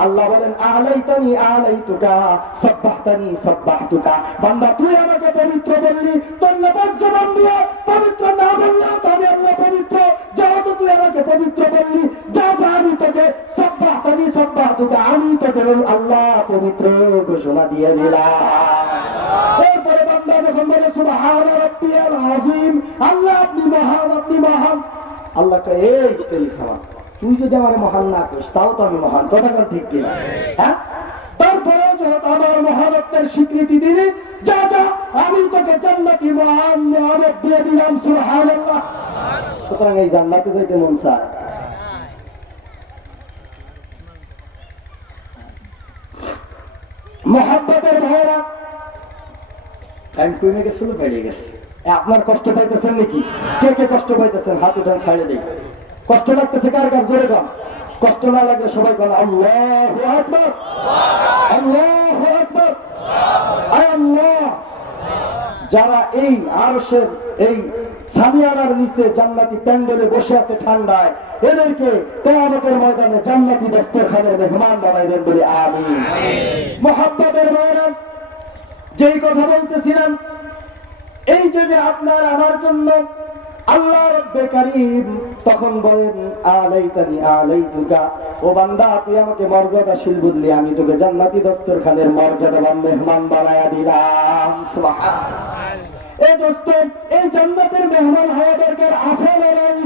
আল্লাহ বলেন আলাইতানি আলাইতুকা, সাব্বাহতানি সাব্বাহতুকা। বান্দা, তুই আমাকে পবিত্র বললি, তোর নামাজ জবান দিয়ে পবিত্র না বললেও তবে আল্লাহ পবিত্র। যেহেতু তুই আমাকে পবিত্র বললি, যা যা আমি তোকে সাব্বাহতানি সাব্বাহতুকা, আমি তোকে আল্লাহ পবিত্র ঘোষণা দিয়ে দিলাম। এরপরে বান্দা যখন বলে সুবহান রাব্বিয়াল আযীম, আল্লাহ আপনি মহান, আপনি মহান। আল্লাহ কয়, এই তেলিখামা, তুই যদি আমার মহান না করিস তাও তো আমি মহান। কথা বল ঠিক কিনা? হ্যাঁ। তারপরেও যেহেতু আমার মহানত্বের স্বীকৃতি দিলি, যা যা আমি তোকে জান্নাতি মহান নিয়ামত দিয়ে দিলাম। সুবহানাল্লাহ। সুতরাং এই জান্নাতে যাইতে মন চায়। মুহাব্বতের ভাইরা, টাইম কমে গেছিল, বেড়ে গেছে। আপনার কষ্ট পাইতেছেন নাকি? কে কে কষ্ট পাইতেছেন হাত উঠান, ছাড়ে দিই। কষ্ট লাগতেছে কার কার? জোরে কম। কষ্ট না লাগলে সবাই বলে আল্লাহু আকবার, আল্লাহু আকবার, আল্লাহ। যারা এই আরশের এই সামিয়ানার নিচে জান্নাতি প্যান্ডেলে বসে আছে ঠান্ডায়, এদেরকে কিয়ামতের ময়দানে জান্নাতি দস্তরখানের মেহমান বানাইবেন বলে আমিন। মুহাব্বতের ভাইরা, যেই কথা বলতেছিলাম, এই যে আপনার আমার জন্য আল্লাহ রব্বে কারীম তখন বলেন আলাইতানি আলাইতুকা, ও বান্দা তুই আমাকে মর্যাদাশীল বললি, আমি তোকে জান্নাতি দস্তরখানের মর্যাদাবান মেহমান বানায়া দিলাম। সুবহানাল্লাহ। এই দোস্ত, এই জান্নাতের মেহমান হওয়া দরকার আছে না নাই?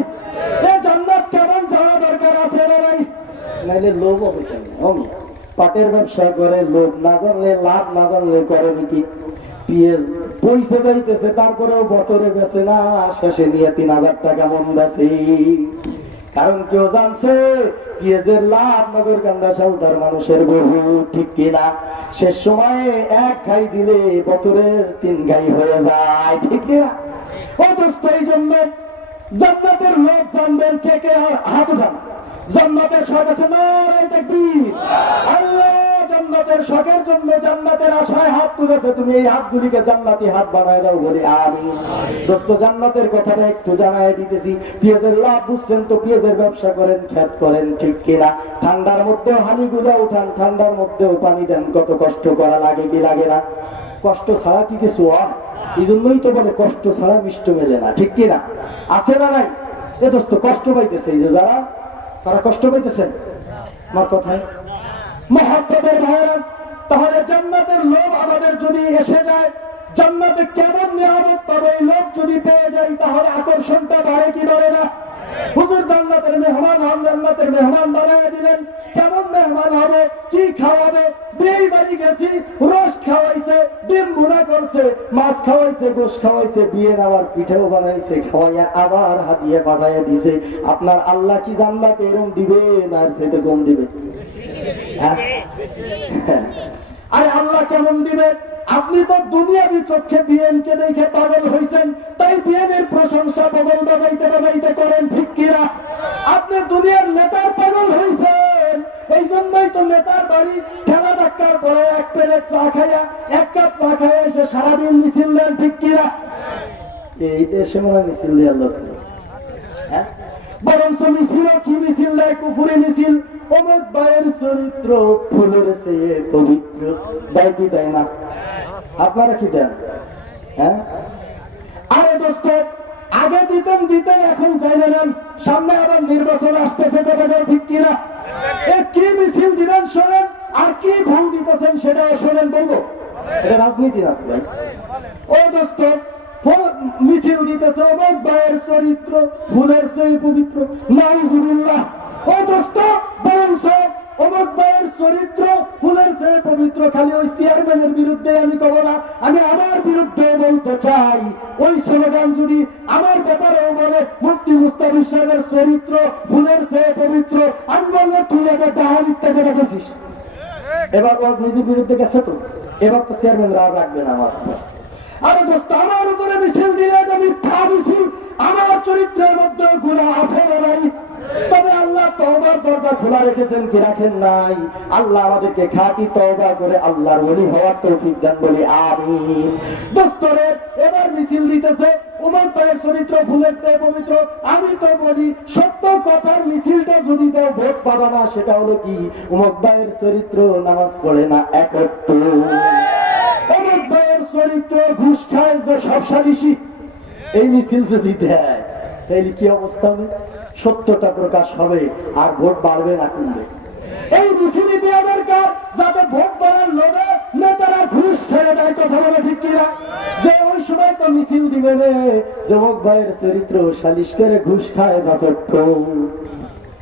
এই জান্নাত কেমন জানা দরকার আছে না নাই? নাইলে লোভ হবে কেন? পাটের ব্যবসা করে, লোভ না জানলে, লাভ না জানলে করে নাকি? পিএস পয়সা যাইতেছে, তারপরেও বছরে বেছে না, শেষে নিয়ে 3000 টাকা মন বেছে। কারণ কেউ জানছে পিএজের লাভ নগরকান্দা সাউদার মানুষের বহু, ঠিক কিনা? শেষ সময়ে এক ঘাই দিলে বছরের 3 ঘাই হয়ে যায়, ঠিক কিনা? ও দোস্ত, এই জন্য জান্নাতের লোভ জানবেন কে কে? হাত উঠান। জান্নাতের শখ আছে? নারায়ে তাকবীর। আল্লাহ জান্নাতের শখের জন্য, জান্নাতের আশায় হাত তুলেছে, তুমি এই হাতগুলিকে জান্নাতি হাত বানায় দাও বলে আমিন। দোস্ত, জান্নাতের কথাটা একটু জানায় দিতেছি। পেঁয়াজের লাভ বুঝছেন তো? পেঁয়াজের ব্যবসা করেন, ক্ষেত করেন, ঠিক কিনা? ঠান্ডার মধ্যেও হানিগুলা উঠান, ঠান্ডার মধ্যেও পানি দেন, কত কষ্ট করা লাগে কি লাগে না? কষ্ট ছাড়া কি কিছু হয়? এই জন্যই তো বলে কষ্ট ছাড়া মিষ্ট মেলে না, ঠিক কিনা? আছে না নাই? এ দোস্ত, কষ্ট পাইতেছে এই যে যারা, তারা কষ্ট পাইতেছেন আমার কথায়। মুহাব্বতের ভাইরা, তাহলে জান্নাতের লোভ আমাদের যদি এসে যায়, জান্নাতে কেমন নিয়ামত পাবো, এই লোভ যদি পেয়ে যাই, তাহলে আকর্ষণটা বাড়ে কি বাড়ে না? হুজুর জান্নাতের মেহমান হন, জান্নাতের মেহমান বানায় দিলেন। কেমন মেহমান হবে, কি খাওয়াবে? বিয়ে বাড়ি গেছি, রোস্ট খাওয়াইছে, ডিম ভুনা করছে, মাছ খাওয়াইছে, গোশ খাওয়াইছে, বিয়ে আবার পিঠেও বানাইছে, খাওয়াইয়া আবার হাতিয়ে পাঠাইয়া দিছে। আপনার আল্লাহ কি জান্নাত এরকম দিবে না আর সেটা কম দিবে? আরে আল্লাহ কেমন দিবে? আপনি তো দুনিয়াবি চোখে বিএনকে দেখে পাগল হয়েছেন, তাই বিএনের প্রশংসা বগল বাবাইতে বাবাইতে করেন, ঠিক কিনা? আপনি দুনিয়ার নেতার পাগল হয়েছেন, এই জন্যই তো নেতার বাড়ি ঠেলা ধাক্কার পরে এক প্লেট চা খাইয়া, এক কাপ চা খাইয়া এসে সারাদিন মিছিল দেন, ঠিক কিনা? এই দেশে মনে মিছিল দেওয়ার লোক নেই। হ্যাঁ, বরঞ্চ মিছিল কি মিছিল দেয়? কুফুরি মিছিল। অমুক ভাইয়ের চরিত্র ফুলের চেয়ে পবিত্র, দেয় কি দেয় না? আপনারা কি দেন? হ্যাঁ, আরে দোস্ত, আগে দিতেন দিতেন, এখন চাইলে নেন। সামনে আবার নির্বাচন আসতেছে, কথাটাও ঠিক কিনা? কি মিছিল দিবেন শোনেন, আর কি ভুল দিতেছেন সেটাও শোনেন, বলবো। এটা রাজনীতি না ভাই। ও দোস্ত, মিছিল দিতেছে অমুক ভাইয়ের চরিত্র ফুলের চেয়ে পবিত্র, নাউজুবিল্লাহ। ও দোস্ত, বরঞ্চ অমুক ভাইয়ের চরিত্র ফুলের চেয়ে পবিত্র খালি ওই চেয়ারম্যানের বিরুদ্ধে আমি কব না, আমি আমার বিরুদ্ধে বলতে চাই। ওই স্লোগান যদি আমার ব্যাপারেও বলে মুফতি মুস্তাফিজ সাহেবের চরিত্র ফুলের চেয়ে পবিত্র, আমি বলবো তুই একটা ডাহা মিথ্যা কথা বলছিস। এবার ও নিজের বিরুদ্ধে গেছে, তো এবার তো চেয়ারম্যানরা আর রাখবে না আমার। আরে দোস্ত, আমার উপরে মিছিল দিলে এটা মিথ্যা মিছিল। আমার চরিত্রের মধ্যে গুনাহ আছে না নাই? তবে আল্লাহ তওবার দরজা খোলা রেখেছেন কি রাখেন নাই? আল্লাহ আমাদেরকে খাঁটি তওবা করে আল্লাহর ওলি হওয়ার তৌফিক দেন, বলি আমিন। দোস্তরে, এবার মিছিল দিতেছে উমর ভাইয়ের চরিত্র ফুলের চেয়ে পবিত্র। আমি তো বলি সত্য কথার মিছিলটা যদি দাও ভোট পাবা না, সেটা হলো কি? উমর ভাইয়ের চরিত্র নামাজ পড়ে না, একত্র। অমুক ভাইয়ের চরিত্র ঘুষ খায় যে সব সালিশি, এই মিছিল যদি দেয় তাহলে কি অবস্থা হবে? সত্যটা প্রকাশ হবে আর ভোট বাড়বে না কমবে। এই মিছিল দেওয়া দরকার যাতে ভোট বাড়ার লোভে নেতারা ঘুষ ছেড়ে দেয়, কথা বলে ঠিক কিনা? যে ওই সময় তো মিছিল দিবে না যে অমুক ভাইয়ের চরিত্র সালিশ করে ঘুষ খায় বাসত্ব,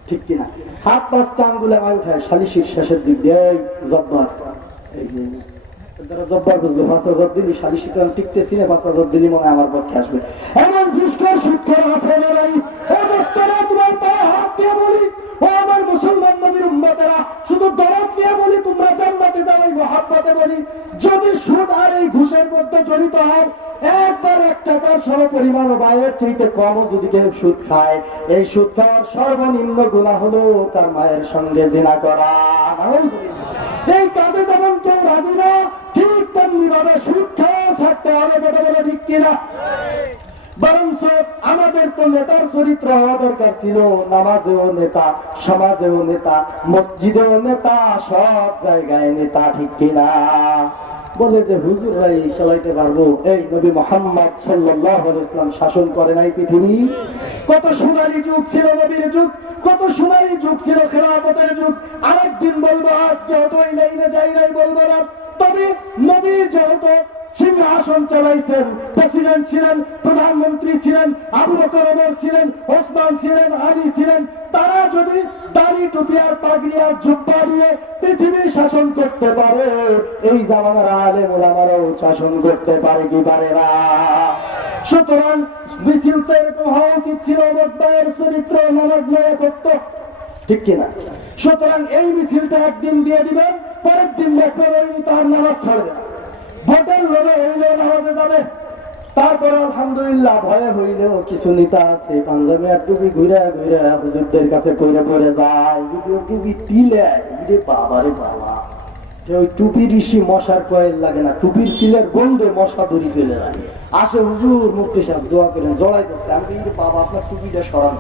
ঠিক কিনা? হাত পাঁচটা আঙ্গুলে আমায় উঠায় সালিশির শেষের দিক দিয়ে জব্বার, এই যে জব্বার বুঝলো ৫,০০০ দিলি সালিশিতে টিকতেছি না, ৫,০০০ দিলি মনে হয় আমার পক্ষে আসবে। এমন ঘুষখোর সুদখোর আছে না নাই? ও দোস্তরা, তোমার পায়ে হাত দিয়ে বলি, ও আমার মুসলমান নবীর উম্মতেরা, শুধু দরদ দিয়ে বলি তোমরা জান্নাতে যাও, এই মহাব্বতে বলি, যদি সুদ আর এই ঘুষের মধ্যে জড়িত হয়, একবার ১ টাকার সমপরিমাণ ব্যয়ের চাইতে কমও যদি কেউ সুদ খায়, এই সুদ খাওয়ার সর্বনিম্ন গুনাহ হলো তার মায়ের সঙ্গে জিনা করা। এই কাজে যেমন কেউ রাজি না, ঠিক তেমনি ভাবে সুদ খাওয়া ছাড়তে হবে, কথা বলে ঠিক কিনা? বরঞ্চ আমাদের তো নেতার চরিত্র হওয়া দরকার ছিল, নামাজেও নেতা, সমাজেও নেতা, মসজিদেও নেতা, সব জায়গায় নেতা, ঠিক কিনা? বলে যে হুজুর ভাই চালাইতে পারবো, এই নবী মুহাম্মদ সাল্লাল্লাহু আলাইহি ওয়াসাল্লাম শাসন করে নাই পৃথিবী? কত সোনালী যুগ ছিল নবীর যুগ, কত সোনালী যুগ ছিল খেলাফতের যুগ। আরেকদিন বলবো, আজ যেহেতু এই লাইনে যাই নাই বলবো না, তবে নবী যেহেতু সিংহাসন চালাইছেন, প্রেসিডেন্ট ছিলেন, প্রধানমন্ত্রী ছিলেন, আবু বকর ওমর ছিলেন, ওসমান ছিলেন, আলী ছিলেন, তারা যদি দাড়ি টুপি আর পাগড়ি আর জুব্বা দিয়ে পৃথিবী শাসন করতে পারে, এই জামানার আলেম ওলামারাও শাসন করতে পারে কি পারে না? সুতরাং মিছিল তো এরকম হওয়া উচিত ছিল, উমর ভাইয়ের চরিত্র নামাজ নয় করত, ঠিক কিনা? সুতরাং এই মিছিলটা একদিন দিয়ে দিবেন, পরের দিন দেখবেন তার নামাজ ছাড়বে না, ভোটের লোভে হইলেও নামাজে যাবে। তারপরে আলহামদুলিল্লাহ ভয়ে হইলেও কিছু নেতা আছে পাঞ্জাবি আর টুপি ঘুরে ঘুরে হুজুরদের কাছে পড়ে পড়ে যায়, যদিও টুপি তিলে বাবারে বাবা, ওই টুপি ঋষি মশার কয়েল লাগে না, টুপির তিলের গন্ধে মশা ধরি চলে যায়। আসে হুজুর মুফতি সাহেব দোয়া করেন, জড়াই দিচ্ছে, আমি বাবা আপনার টুপিটা সরান।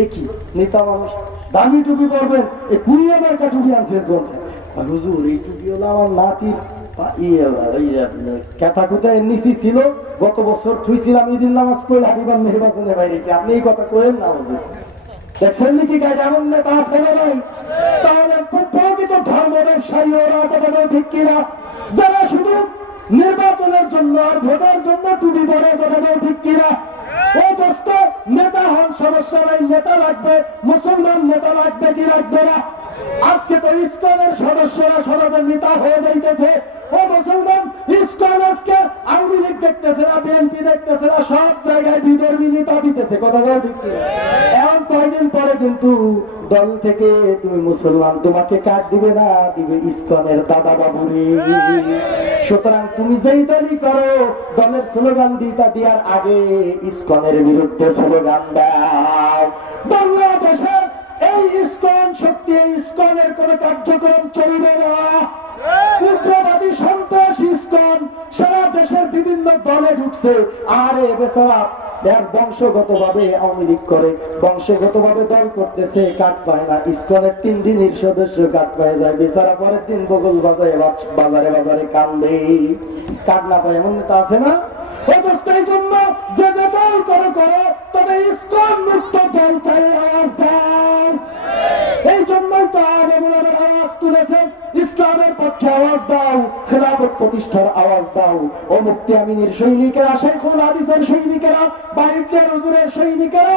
এ কি নেতা মানুষ, দামি টুপি পরবেন, এই ২০ মার্কা টুপি আনছেন গ্রন্থে। হুজুর এই টুপি হলো আমার নাতির ক্যাটাকুটায় নিচি ছিল, গত বছর থুইছিলাম, ঈদের নামাজ পড়লে হাবিবার নির্বাচনে বাইরেছি, আপনি এই কথা করেন না হুজুর। দেখছেন নাকি গাইড এমন নেতা আছে না নাই? তাহলে প্রকৃত ধর্ম ব্যবসায়ী ওরা, কথা ঠিক কিনা? যারা শুধু নির্বাচনের জন্য আর ভোটের জন্য টুপি পরে, কথা ঠিক কিনা? ও দোস্ত, নেতা হন সমস্যা নাই, নেতা লাগবে, মুসলমান নেতা লাগবে কি লাগবে না? আজকে তো ইসকনের সদস্যরা সমাজের নেতা হয়ে যাইতেছে। ও মুসলমান, ইসকন আজকে আওয়ামী লীগ দেখতেছে না, বিএনপি দেখতেছে না, সব জায়গায় বিধর্মী নেতা দিতেছে। কথা বল ঠিক কি? এখন কয়দিন পরে কিন্তু দল থেকে তুমি মুসলমান, তোমাকে কাট দিবে না, দিবে ইসকনের দাদা বাবুরি। সুতরাং তুমি যেই দলই করো, দলের স্লোগান দিতা দেওয়ার আগে ইসকনের বিরুদ্ধে স্লোগান দাও। বাংলাদেশে এই ইসকন শক্তি, এই ইসকনের কোন কার্যক্রম চলবে না। উগ্রবাদী সন্ত্রাস ইসকন সারা দেশের বিভিন্ন দলে ঢুকছে। আরে বেচারা এর বংশগত ভাবে আওয়ামী লীগ করে, বংশগত ভাবে দল করতেছে, কাট পায় না। ইসকনের 3 দিনের সদস্য কাট পায় যায়, বেচারা পরের দিন বগল বাজায় বাজারে বাজারে কান্দে, কাট না পায়। এমন নেতা আছে না? এই জন্য যে যে দল করো করো, তবে ইসকন মুক্ত দল চাই, আওয়াজ দাও। এই জন্যই তো আওয়াজ তুলেছেন, ইসলামের পক্ষে আওয়াজ দাও, খেলাফত প্রতিষ্ঠার আওয়াজ দাও। ও মুফতি আমিনের সৈনিকেরা, শাইখুল হাদিসের সৈনিকেরা, বাইতুল হুজুরের সৈনিকেরা,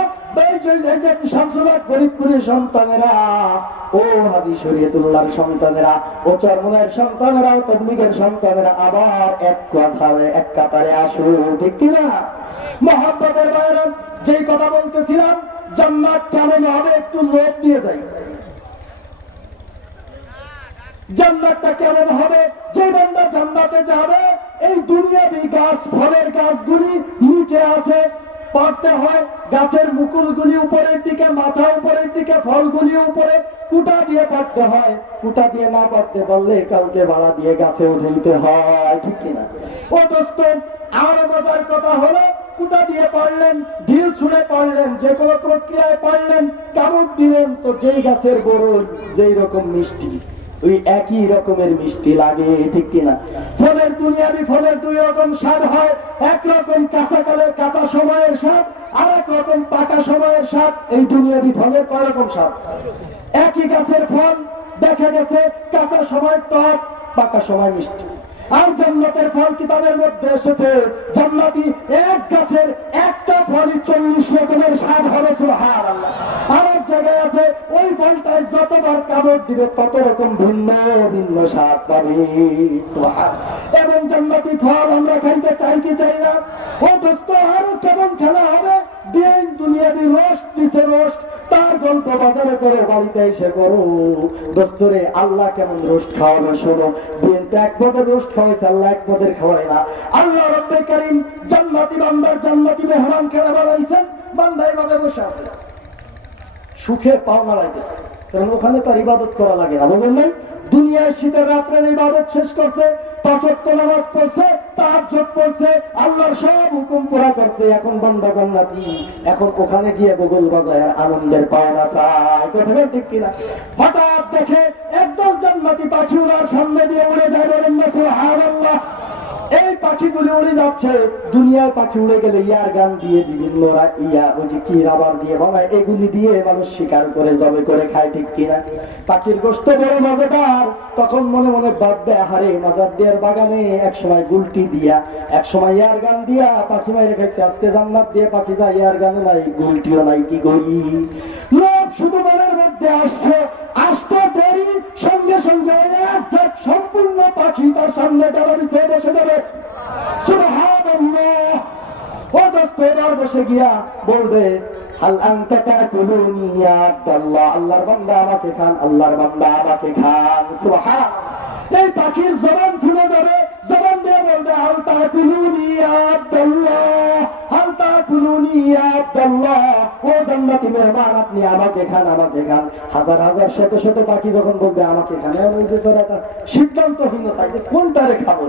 শামসুল হক ফরিদপুরের সন্তানেরা, ও হাজী শরীয়তুল্লাহর সন্তানেরা, ও চরমনায়ের সন্তানেরা, ও তাবলীগের সন্তানেরা, আবার এক কাতারে আসো, ঠিক কিনা? মহব্বতের বাইরে যেই কথা বলতেছিলাম, জান্নাত কেমন হবে একটু লোভ দিয়ে যাই। জান্নাতটা কেমন হবে? যে বান্দা জান্নাতে যাবে, এই দুনিয়াবি গাছ, ফলের গাছগুলি নিচে আছে, পারতে হয় গাছের মুকুলগুলি উপরের দিকে, মাথা উপরের দিকে, ফলগুলি উপরে, কুটা দিয়ে পারতে হয়। কুটা দিয়ে না পারতে পারলে কাউকে ভাড়া দিয়ে গাছে উঠে দিতে হয়, ঠিক কিনা? ও দোস্ত, আরো মজার কথা হলো, কুটা দিয়ে পারলেন, ঢিল ছুঁড়ে পারলেন, যে কোনো প্রক্রিয়ায় পারলেন, কামড় দিলেন, তো যেই গাছের বরই যেই রকম মিষ্টি, ওই একই রকমের মিষ্টি লাগে, ঠিক কিনা? ফলের দুনিয়াবি ফলের 2 রকম স্বাদ হয়। একরকম কাঁচাকালের কাঁচা সময়ের স্বাদ, আর এক রকম পাকা সময়ের স্বাদ। এই দুনিয়াবি ফলের কয় রকম স্বাদ? একই গাছের ফল, দেখা গেছে কাঁচা সময় টক, পাকা সময় মিষ্টি। আর জান্নাতের ফল কিতাবের মধ্যে এসেছে, জান্নাতি এক গাছের একটা ফলই 40 রকমের স্বাদ হবে, সুবহানাল্লাহ। আর এক জায়গায় আছে, ওই ফলটায় যতবার কামড় দিবে তত রকম ভিন্ন ভিন্ন স্বাদ পাবে, সুবহানাল্লাহ। এবং জান্নাতি ফল আমরা খাইতে চাই কি চাই না? ও দোস্ত, আরো কেমন খেলা হবে? দিন দুনিয়াবি রোস্ট দিছে, রোস্ট তার গল্প বাজারে করে বাড়িতে এসে করো। দোস্তরে, আল্লাহ কেমন রোস্ট খাওয়াবে শোনো। বিএনপি এক পদের রোস্ট খাওয়াইছে, আল্লাহ এক পদের খাওয়ায় না। আল্লাহ রব্বে কারীম জান্নাতি বান্দার জান্নাতি মেহমান খেলা বানাইছেন, বান্দা এভাবে বসে আছে, সুখে পাও নাড়াইতেছে, কারণ ওখানে তার ইবাদত করা লাগে না, বুঝলেন নাই? দুনিয়ায় শীতের রাত্রের ইবাদত শেষ করছে, 5 ওয়াক্ত নামাজ পড়ছে, তাহাজ্জুদ পড়ছে, আল্লাহর সব হুকুম পুরা করছে, এখন বান্দা জান্নাতি, এখন ওখানে গিয়ে বগল বাজায় আর আনন্দের পাওনা চায়, কথা ঠিক কিনা? হঠাৎ দেখে একদল জান্নাতি পাখি ওনার সামনে দিয়ে উড়ে যায়, বলেন না সুবহানাল্লাহ। এই পাখিগুলি উড়ে যাচ্ছে। দুনিয়ার পাখি উড়ে গেলে ইয়ার গান দিয়ে, বিভিন্ন ওই যে কি রাবার দিয়ে বানায়, এগুলি দিয়ে মানুষ শিকার করে জবে করে খায়, ঠিক কিনা? পাখির গোশত বড় মজাদার। তখন মনে মনে ভাববে, হারে মাজার দিয়ার বাগানে একসময় গুলটি দিয়া, একসময় ইয়ার গান দিয়া পাখি মাইরে খাইছে, আজকে জান্নাত দিয়ে পাখি যায়, ইয়ার গানও নাই, গুলটিও নাই, কি করি? লোভ শুধু মনের মধ্যে আসছে, আসতে দেরি, সঙ্গে সঙ্গে সম্পূর্ণ পাখি তার সামনে দাঁড়িয়ে বসে যাবে, সুবহানাল্লাহ। ও দোস্ত, এবার বসে গিয়া বলবে, হাল আনতা তাকুলুনি ইয়া আব্দুল্লাহ, আল্লাহর বান্দা আমাকে খান, আল্লাহর বান্দা আমাকে খান, সুবহানাল্লাহ। এই পাখির জবান খুলে যাবে, জবান দিয়ে বলবে, হাল তাকুলুনি ইয়া আব্দুল্লাহ, হাল তাকুলুনি ইয়া আব্দুল্লাহ, ও জান্নাতি মেহমান আপনি আমাকে খান, আমাকে খান। হাজার হাজার শত শত পাখি যখন বলবে আমাকে খান, ওই বেচারাটা সিদ্ধান্তহীনতায় যে কোনটারে খাবো।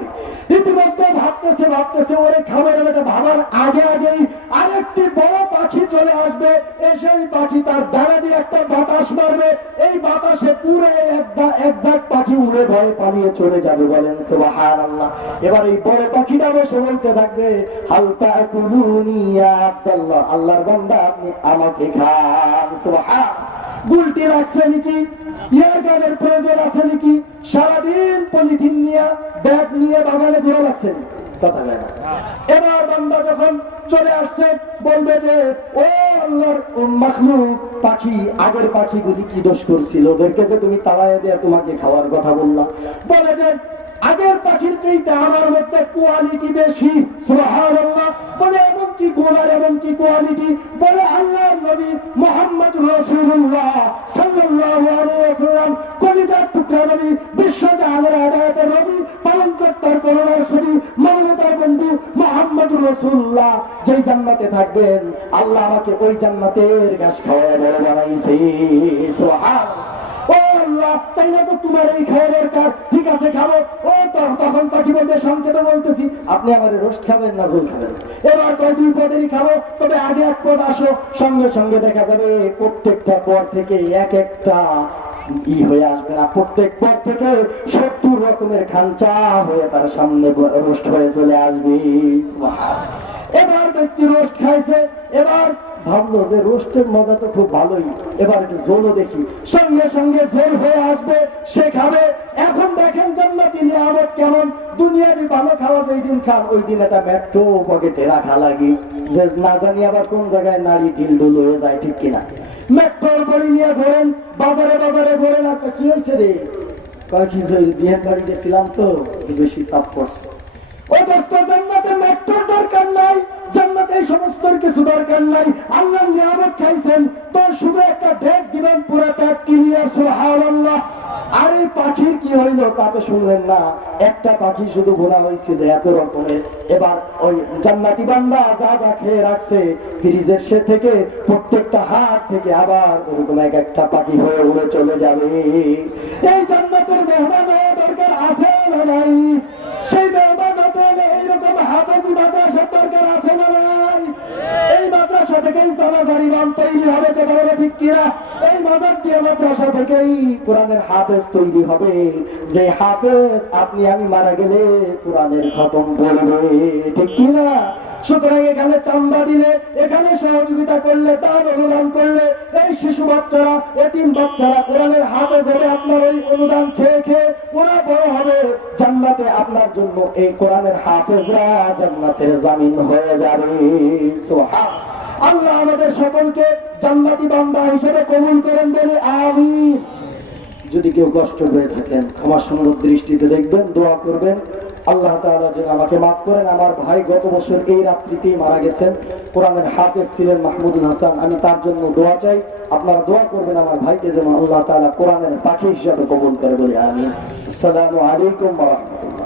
ইতিমধ্যে ভাবতেছে ওরে খাবার, এটা ভাবার আগে আগেই আরেকটি বড় পাখি চলে আসবে, এসেই পাখি তার ডানা দিয়ে একটা বাতাস মারবে, এই বাতাসে পুরো এক ঝাঁক পাখি উড়ে ভয়ে পালিয়ে চলে যাবে, বলেন সুবহানাল্লাহ। এবার এই বড় পাখিটা বসে বলতে থাকবে, হাল তাকুলুনি ইয়া আব্দুল্লাহ, আল্লাহর বান্দা আপনি আমাকে খান, সুবহানাল্লাহ। গুলটি রাখছে নাকি, ইয়ার গানের প্রয়োজন আছে নাকি? সারাদিন পলিথিন নিয়ে, ব্যাগ নিয়ে বাগানে ঘুরে রাখছেন, কথা বলে না। এবার বান্দা যখন চলে আসছে, বলবে যে ও আল্লাহর মাখলুক পাখি, আগের পাখিগুলি কি দোষ করছিল, ওদেরকে যে তুমি তাড়ায় দিয়ে তোমাকে খাওয়ার কথা বললা। বলে যে আগের পাখির চাইতে আমার মধ্যে কোয়ালিটি বেশি, সুবহানাল্লাহ। বলে এমন কি গুণ আর এমন কি কোয়ালিটি? বলে আল্লাহর নবী মুহাম্মদ রাসূলুল্লাহ সাল্লাল্লাহু আলাইহি ওয়াসাল্লাম, কলিজার টুকরা নবী, বিশ্বজাহানের হেদায়েতের নবী, পালনকর্তার করুণার ছবি, মানবতার বন্ধু মুহাম্মদ রাসূলুল্লাহ যেই জান্নাতে থাকবেন, আল্লাহ আমাকে ওই জান্নাতের ঘাস খাওয়ায় বড় বানাইছে, সুবহানাল্লাহ। ও আল্লাহ, তাই না তো তোমার এই খাওয়া দরকার, ঠিক আছে খাবো। ও তখন পাখি বলতে, সংক্ষেপে বলতেছি, আপনি আমার রোস্ট খাবেন না ঝোল খাবেন? এবার কয় দুই পদেরই খাবো, তবে আগে এক পদ আসো। সঙ্গে সঙ্গে দেখা যাবে প্রত্যেকটা পদ থেকে এক একটা হয়ে আসবে না, প্রত্যেক পদ থেকে 70 রকমের খাঞ্চা হয়ে তার সামনে রোস্ট হয়ে চলে আসবে। এবার ব্যক্তি রোস্ট খাইছে, এবার ভাবলো যে রোস্টের মজা তো খুব ভালোই, এবার একটু ঝোলও দেখি। সঙ্গে সঙ্গে ঝোল হয়ে আসবে, সে খাবে। এখন দেখেন জান্নাতি নিয়ামত কেমন। দুনিয়াতে ভালো খাওয়া যেই দিন খান, ওই দিন একটা মেট্রো পকেটে রাখা লাগে, যে না জানি আবার কোন জায়গায় নারী ঢিলঢুল হয়ে যায়, ঠিক কিনা? মেট্রোর বড়ি নিয়ে ঘোরেন, বাজারে বাজারে ঘোরেন। আর কি হয়েছে রে? বিয়ের বাড়ি গেছিলাম তো বেশি চাপ পড়ছে। ও দোস্ত, জান্নাতে মেট্রোর দরকার নাই, জান্নাতে এই সমস্ত কিছু দরকার নাই। আল্লাহ নিয়ামত খাইছেন তো শুধু একটা ঢেক দিবেন, পুরো পেট ক্লিয়ার, সুবহানাল্লাহ। আর এই পাখির কি হইল তাতে শুনলেন না? একটা পাখি শুধু ঘোরা হয়েছিল এত রকমের। এবার ওই জান্নাতি বান্দা যা যা খেয়ে রাখছে ফ্রিজের সে থেকে, প্রত্যেকটা হাত থেকে আবার ওরকম এক একটা পাখি হয়ে উড়ে চলে যাবে। এই জান্নাতের মেহমান হওয়া দরকার আছে না নাই? সেই মেহমান হতে হলে এইরকম হাফেজি মাদ্রাসার দরকার আছে না নাই? এই মাদ্রাসা থেকেই তারা গরিবান তৈরি হবে, কথা বলে ঠিক কিনা? এই মাদার দিয়ে মাদ্রাসা থেকেই কোরআনের হাফেজ তৈরি হবে, যে হাফেজ আপনি আমি মারা গেলে কোরআনের খতম পড়বে, ঠিক কিনা? সুতরাং এখানে চান্দা দিলে, এখানে সহযোগিতা করলে, দান অনুদান করলে, এই শিশু বাচ্চারা, এতিম বাচ্চারা কোরআনের হাফেজ হবে। আপনার ওই অনুদান খেয়ে খেয়ে ওরা বড় হবে জান্নাতে। আপনার জন্য এই কোরআনের হাফেজরা জান্নাতের জামিন হয়ে যাবে, সুবহানাল্লাহ। আল্লাহ আমাদের সকলকে জান্নাতি বান্দা হিসেবে কবুল করেন, বলে আমিন। যদি কেউ কষ্ট পেয়ে থাকেন ক্ষমা সুন্দর দৃষ্টিতে দেখবেন, দোয়া করবেন আল্লাহ তাআলা যেন আমাকে মাফ করেন। আমার ভাই গত বছর এই রাত্রিতেই মারা গেছেন, কোরআনের হাফেজ ছিলেন মাহমুদুল হাসান। আমি তার জন্য দোয়া চাই, আপনারা দোয়া করবেন আমার ভাইকে যেন আল্লাহ তাআলা কোরআনের পাখি হিসাবে কবুল করে, বলে আমিন। আসসালামু আলাইকুম ওয়া রাহমাতুল্লাহ।